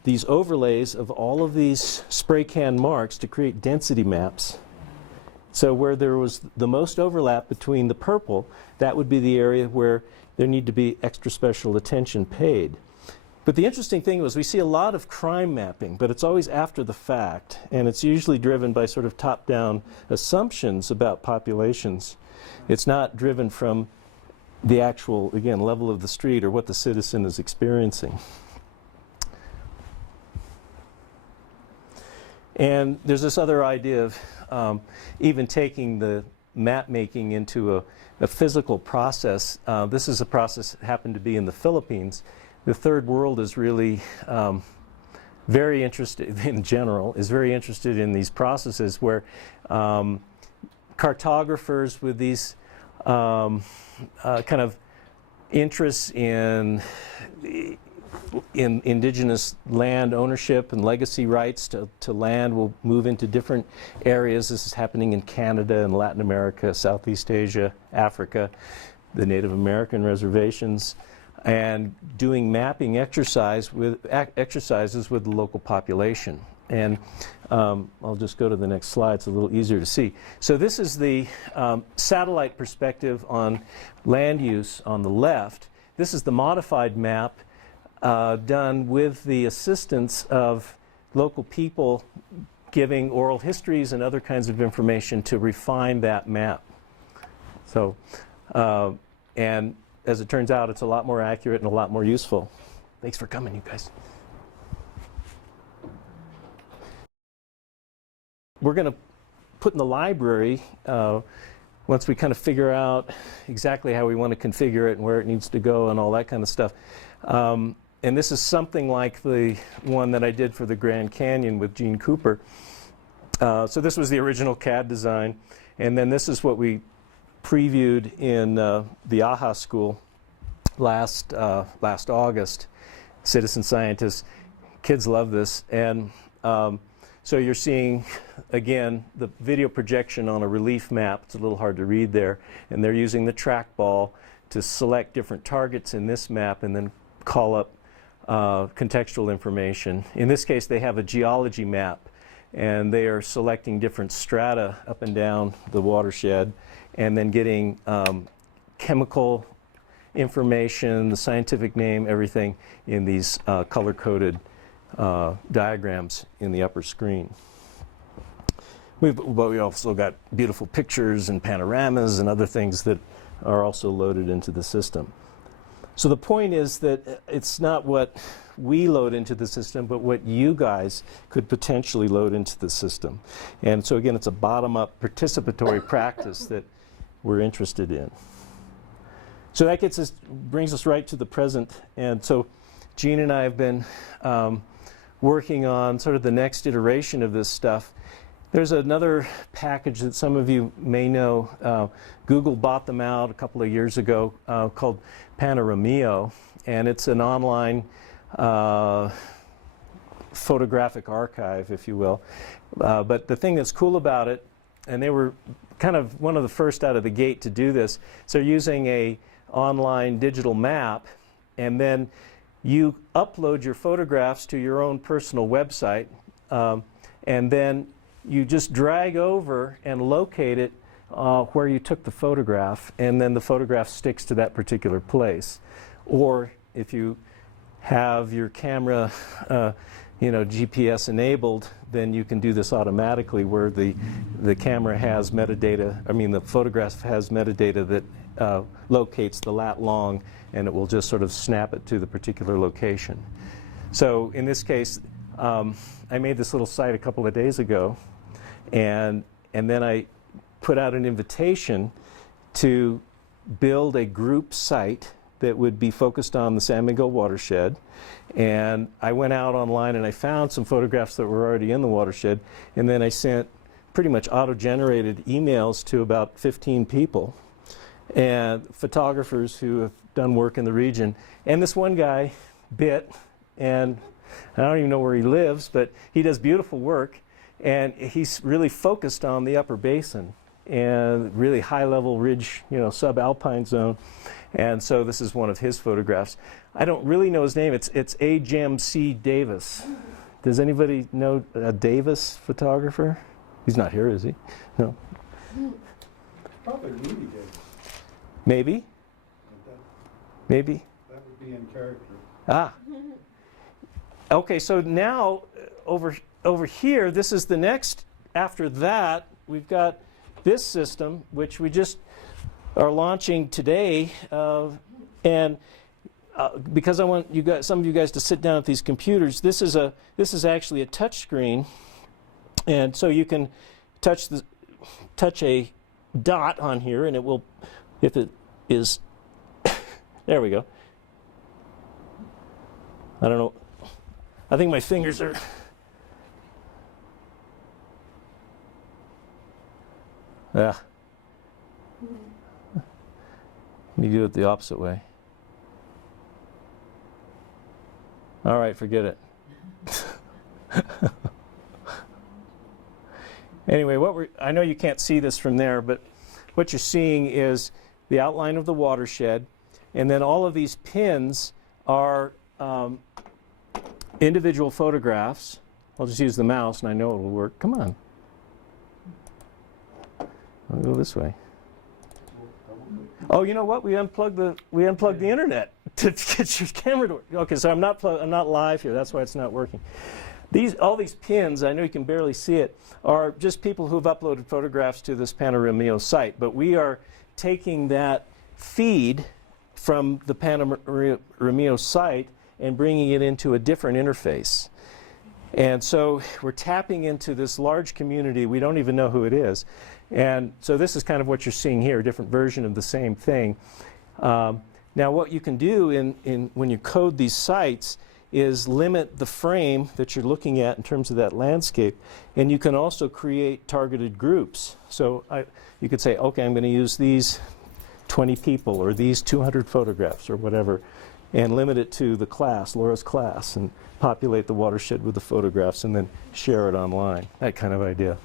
these overlays of all of these spray can marks to create density maps. So where there was the most overlap between the purple, that would be the area where there need to be extra special attention paid. But the interesting thing was we see a lot of crime mapping, but it's always after the fact, and it's usually driven by sort of top-down assumptions about populations. It's not driven from the actual, again, level of the street or what the citizen is experiencing. And there's this other idea of even taking the map making into a physical process. This is a process that happened to be in the Philippines. The third world is really very interested, in general, is very interested in these processes where cartographers with these kind of interests in indigenous land ownership and legacy rights to land will move into different areas. This is happening in Canada and Latin America, Southeast Asia, Africa, the Native American reservations, and doing mapping exercises with the local population. And I'll just go to the next slide, it's a little easier to see. So this is the satellite perspective on land use on the left. This is the modified map done with the assistance of local people giving oral histories and other kinds of information to refine that map. So, and as it turns out, it's a lot more accurate and a lot more useful. Thanks for coming, you guys. We're going to put in the library, once we kind of figure out exactly how we want to configure it and where it needs to go and all that kind of stuff. And this is something like the one that I did for the Grand Canyon with Gene Cooper. So this was the original CAD design. And then this is what we previewed in the AHA school last August. Citizen scientists, kids love this. And So you're seeing, again, the video projection on a relief map. It's a little hard to read there. And they're using the trackball to select different targets in this map and then call up contextual information. In this case, they have a geology map, and they are selecting different strata up and down the watershed and then getting chemical information, the scientific name, everything in these color-coded diagrams in the upper screen. But we also got beautiful pictures and panoramas and other things that are also loaded into the system. So the point is that it's not what we load into the system, but what you guys could potentially load into the system. And so again, it's a bottom-up participatory practice that we're interested in. So that brings us right to the present. And so Gene and I have been working on sort of the next iteration of this stuff. There's another package that some of you may know. Google bought them out a couple of years ago called Panoramio, and it's an online photographic archive, if you will. But the thing that's cool about it, and they were kind of one of the first out of the gate to do this, so they're using a online digital map, and then you upload your photographs to your own personal website, and then you just drag over and locate it where you took the photograph, and then the photograph sticks to that particular place. Or if you have your camera GPS enabled, then you can do this automatically, where the camera has metadata, the photograph has metadata that locates the lat long, and it will just sort of snap it to the particular location. So in this case, I made this little site a couple of days ago, and then I put out an invitation to build a group site that would be focused on the San Miguel Watershed. And I went out online and I found some photographs that were already in the watershed, and then I sent pretty much auto-generated emails to about 15 people and photographers who have done work in the region. And this one guy bit, and I don't even know where he lives, but he does beautiful work, and he's really focused on the upper basin and really high-level ridge, subalpine zone. And so this is one of his photographs. I don't really know his name. It's A.J.M.C. Davis. Does anybody know a Davis photographer? He's not here, is he? No. Probably Rudy Davis. Maybe. Maybe. That would be in character. Ah. Okay, so now over here, this is the next. After that, we've got this system, which we just are launching today, and because I want some of you guys to sit down at these computers, this is actually a touch screen, and so you can touch a dot on here, and it will, if it is, there we go. I don't know. I think my fingers are. Yeah. You do it the opposite way. All right, forget it. Anyway, I know you can't see this from there, but what you're seeing is the outline of the watershed, and then all of these pins are individual photographs. I'll just use the mouse, and I know it will work. Come on. I'll go this way. Oh, you know what? We unplugged the internet to get your camera to work. Okay, so I'm not live here. That's why it's not working. All these pins, I know you can barely see it, are just people who've uploaded photographs to this Panoramio site. But we are taking that feed from the Panoramio site and bringing it into a different interface. And so we're tapping into this large community. We don't even know who it is. And so this is kind of what you're seeing here, a different version of the same thing. Now what you can do when you code these sites is limit the frame that you're looking at in terms of that landscape, and you can also create targeted groups. So you could say, okay, I'm going to use these 20 people or these 200 photographs or whatever, and limit it to the class, Laura's class, and populate the watershed with the photographs and then share it online, that kind of idea.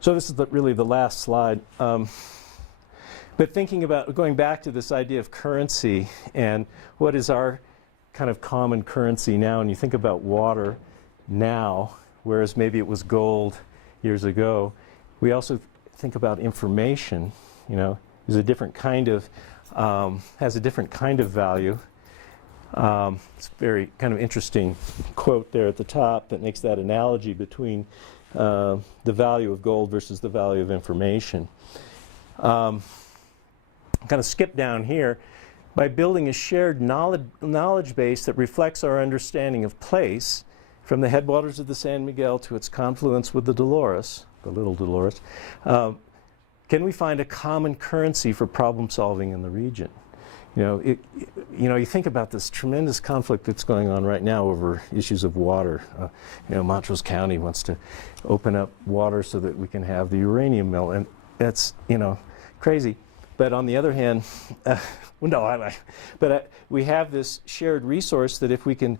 So this is really the last slide. But thinking about going back to this idea of currency and what is our kind of common currency now, and you think about water now, whereas maybe it was gold years ago, we also think about information, you know, is a different kind of, has a different kind of value. It's a very kind of interesting quote there at the top that makes that analogy between the value of gold versus the value of information. Kind of skip down here. By building a shared knowledge base that reflects our understanding of place, from the headwaters of the San Miguel to its confluence with the Dolores, the little Dolores, can we find a common currency for problem solving in the region? You know, you think about this tremendous conflict that's going on right now over issues of water. You know, Montrose County wants to open up water so that we can have the uranium mill, and that's, you know, crazy. But on the other hand, we have this shared resource that if we can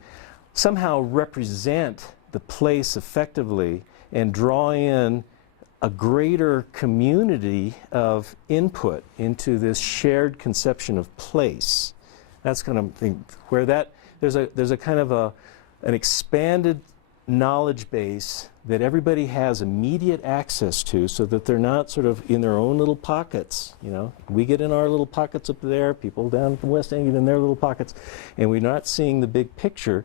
somehow represent the place effectively and draw in a greater community of input into this shared conception of place, that's kind of thing where that there's a kind of an expanded knowledge base that everybody has immediate access to, so that they're not sort of in their own little pockets. You know, we get in our little pockets up there, people down at the West End get in their little pockets, and we're not seeing the big picture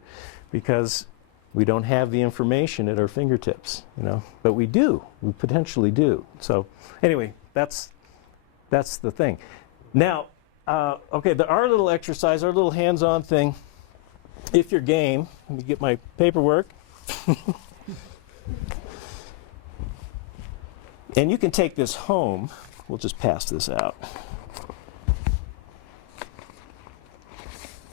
because we don't have the information at our fingertips, you know, but we do, we potentially do. So anyway, that's the thing. Now, okay, our little exercise, our little hands-on thing, if you're game, let me get my paperwork. And you can take this home. We'll just pass this out.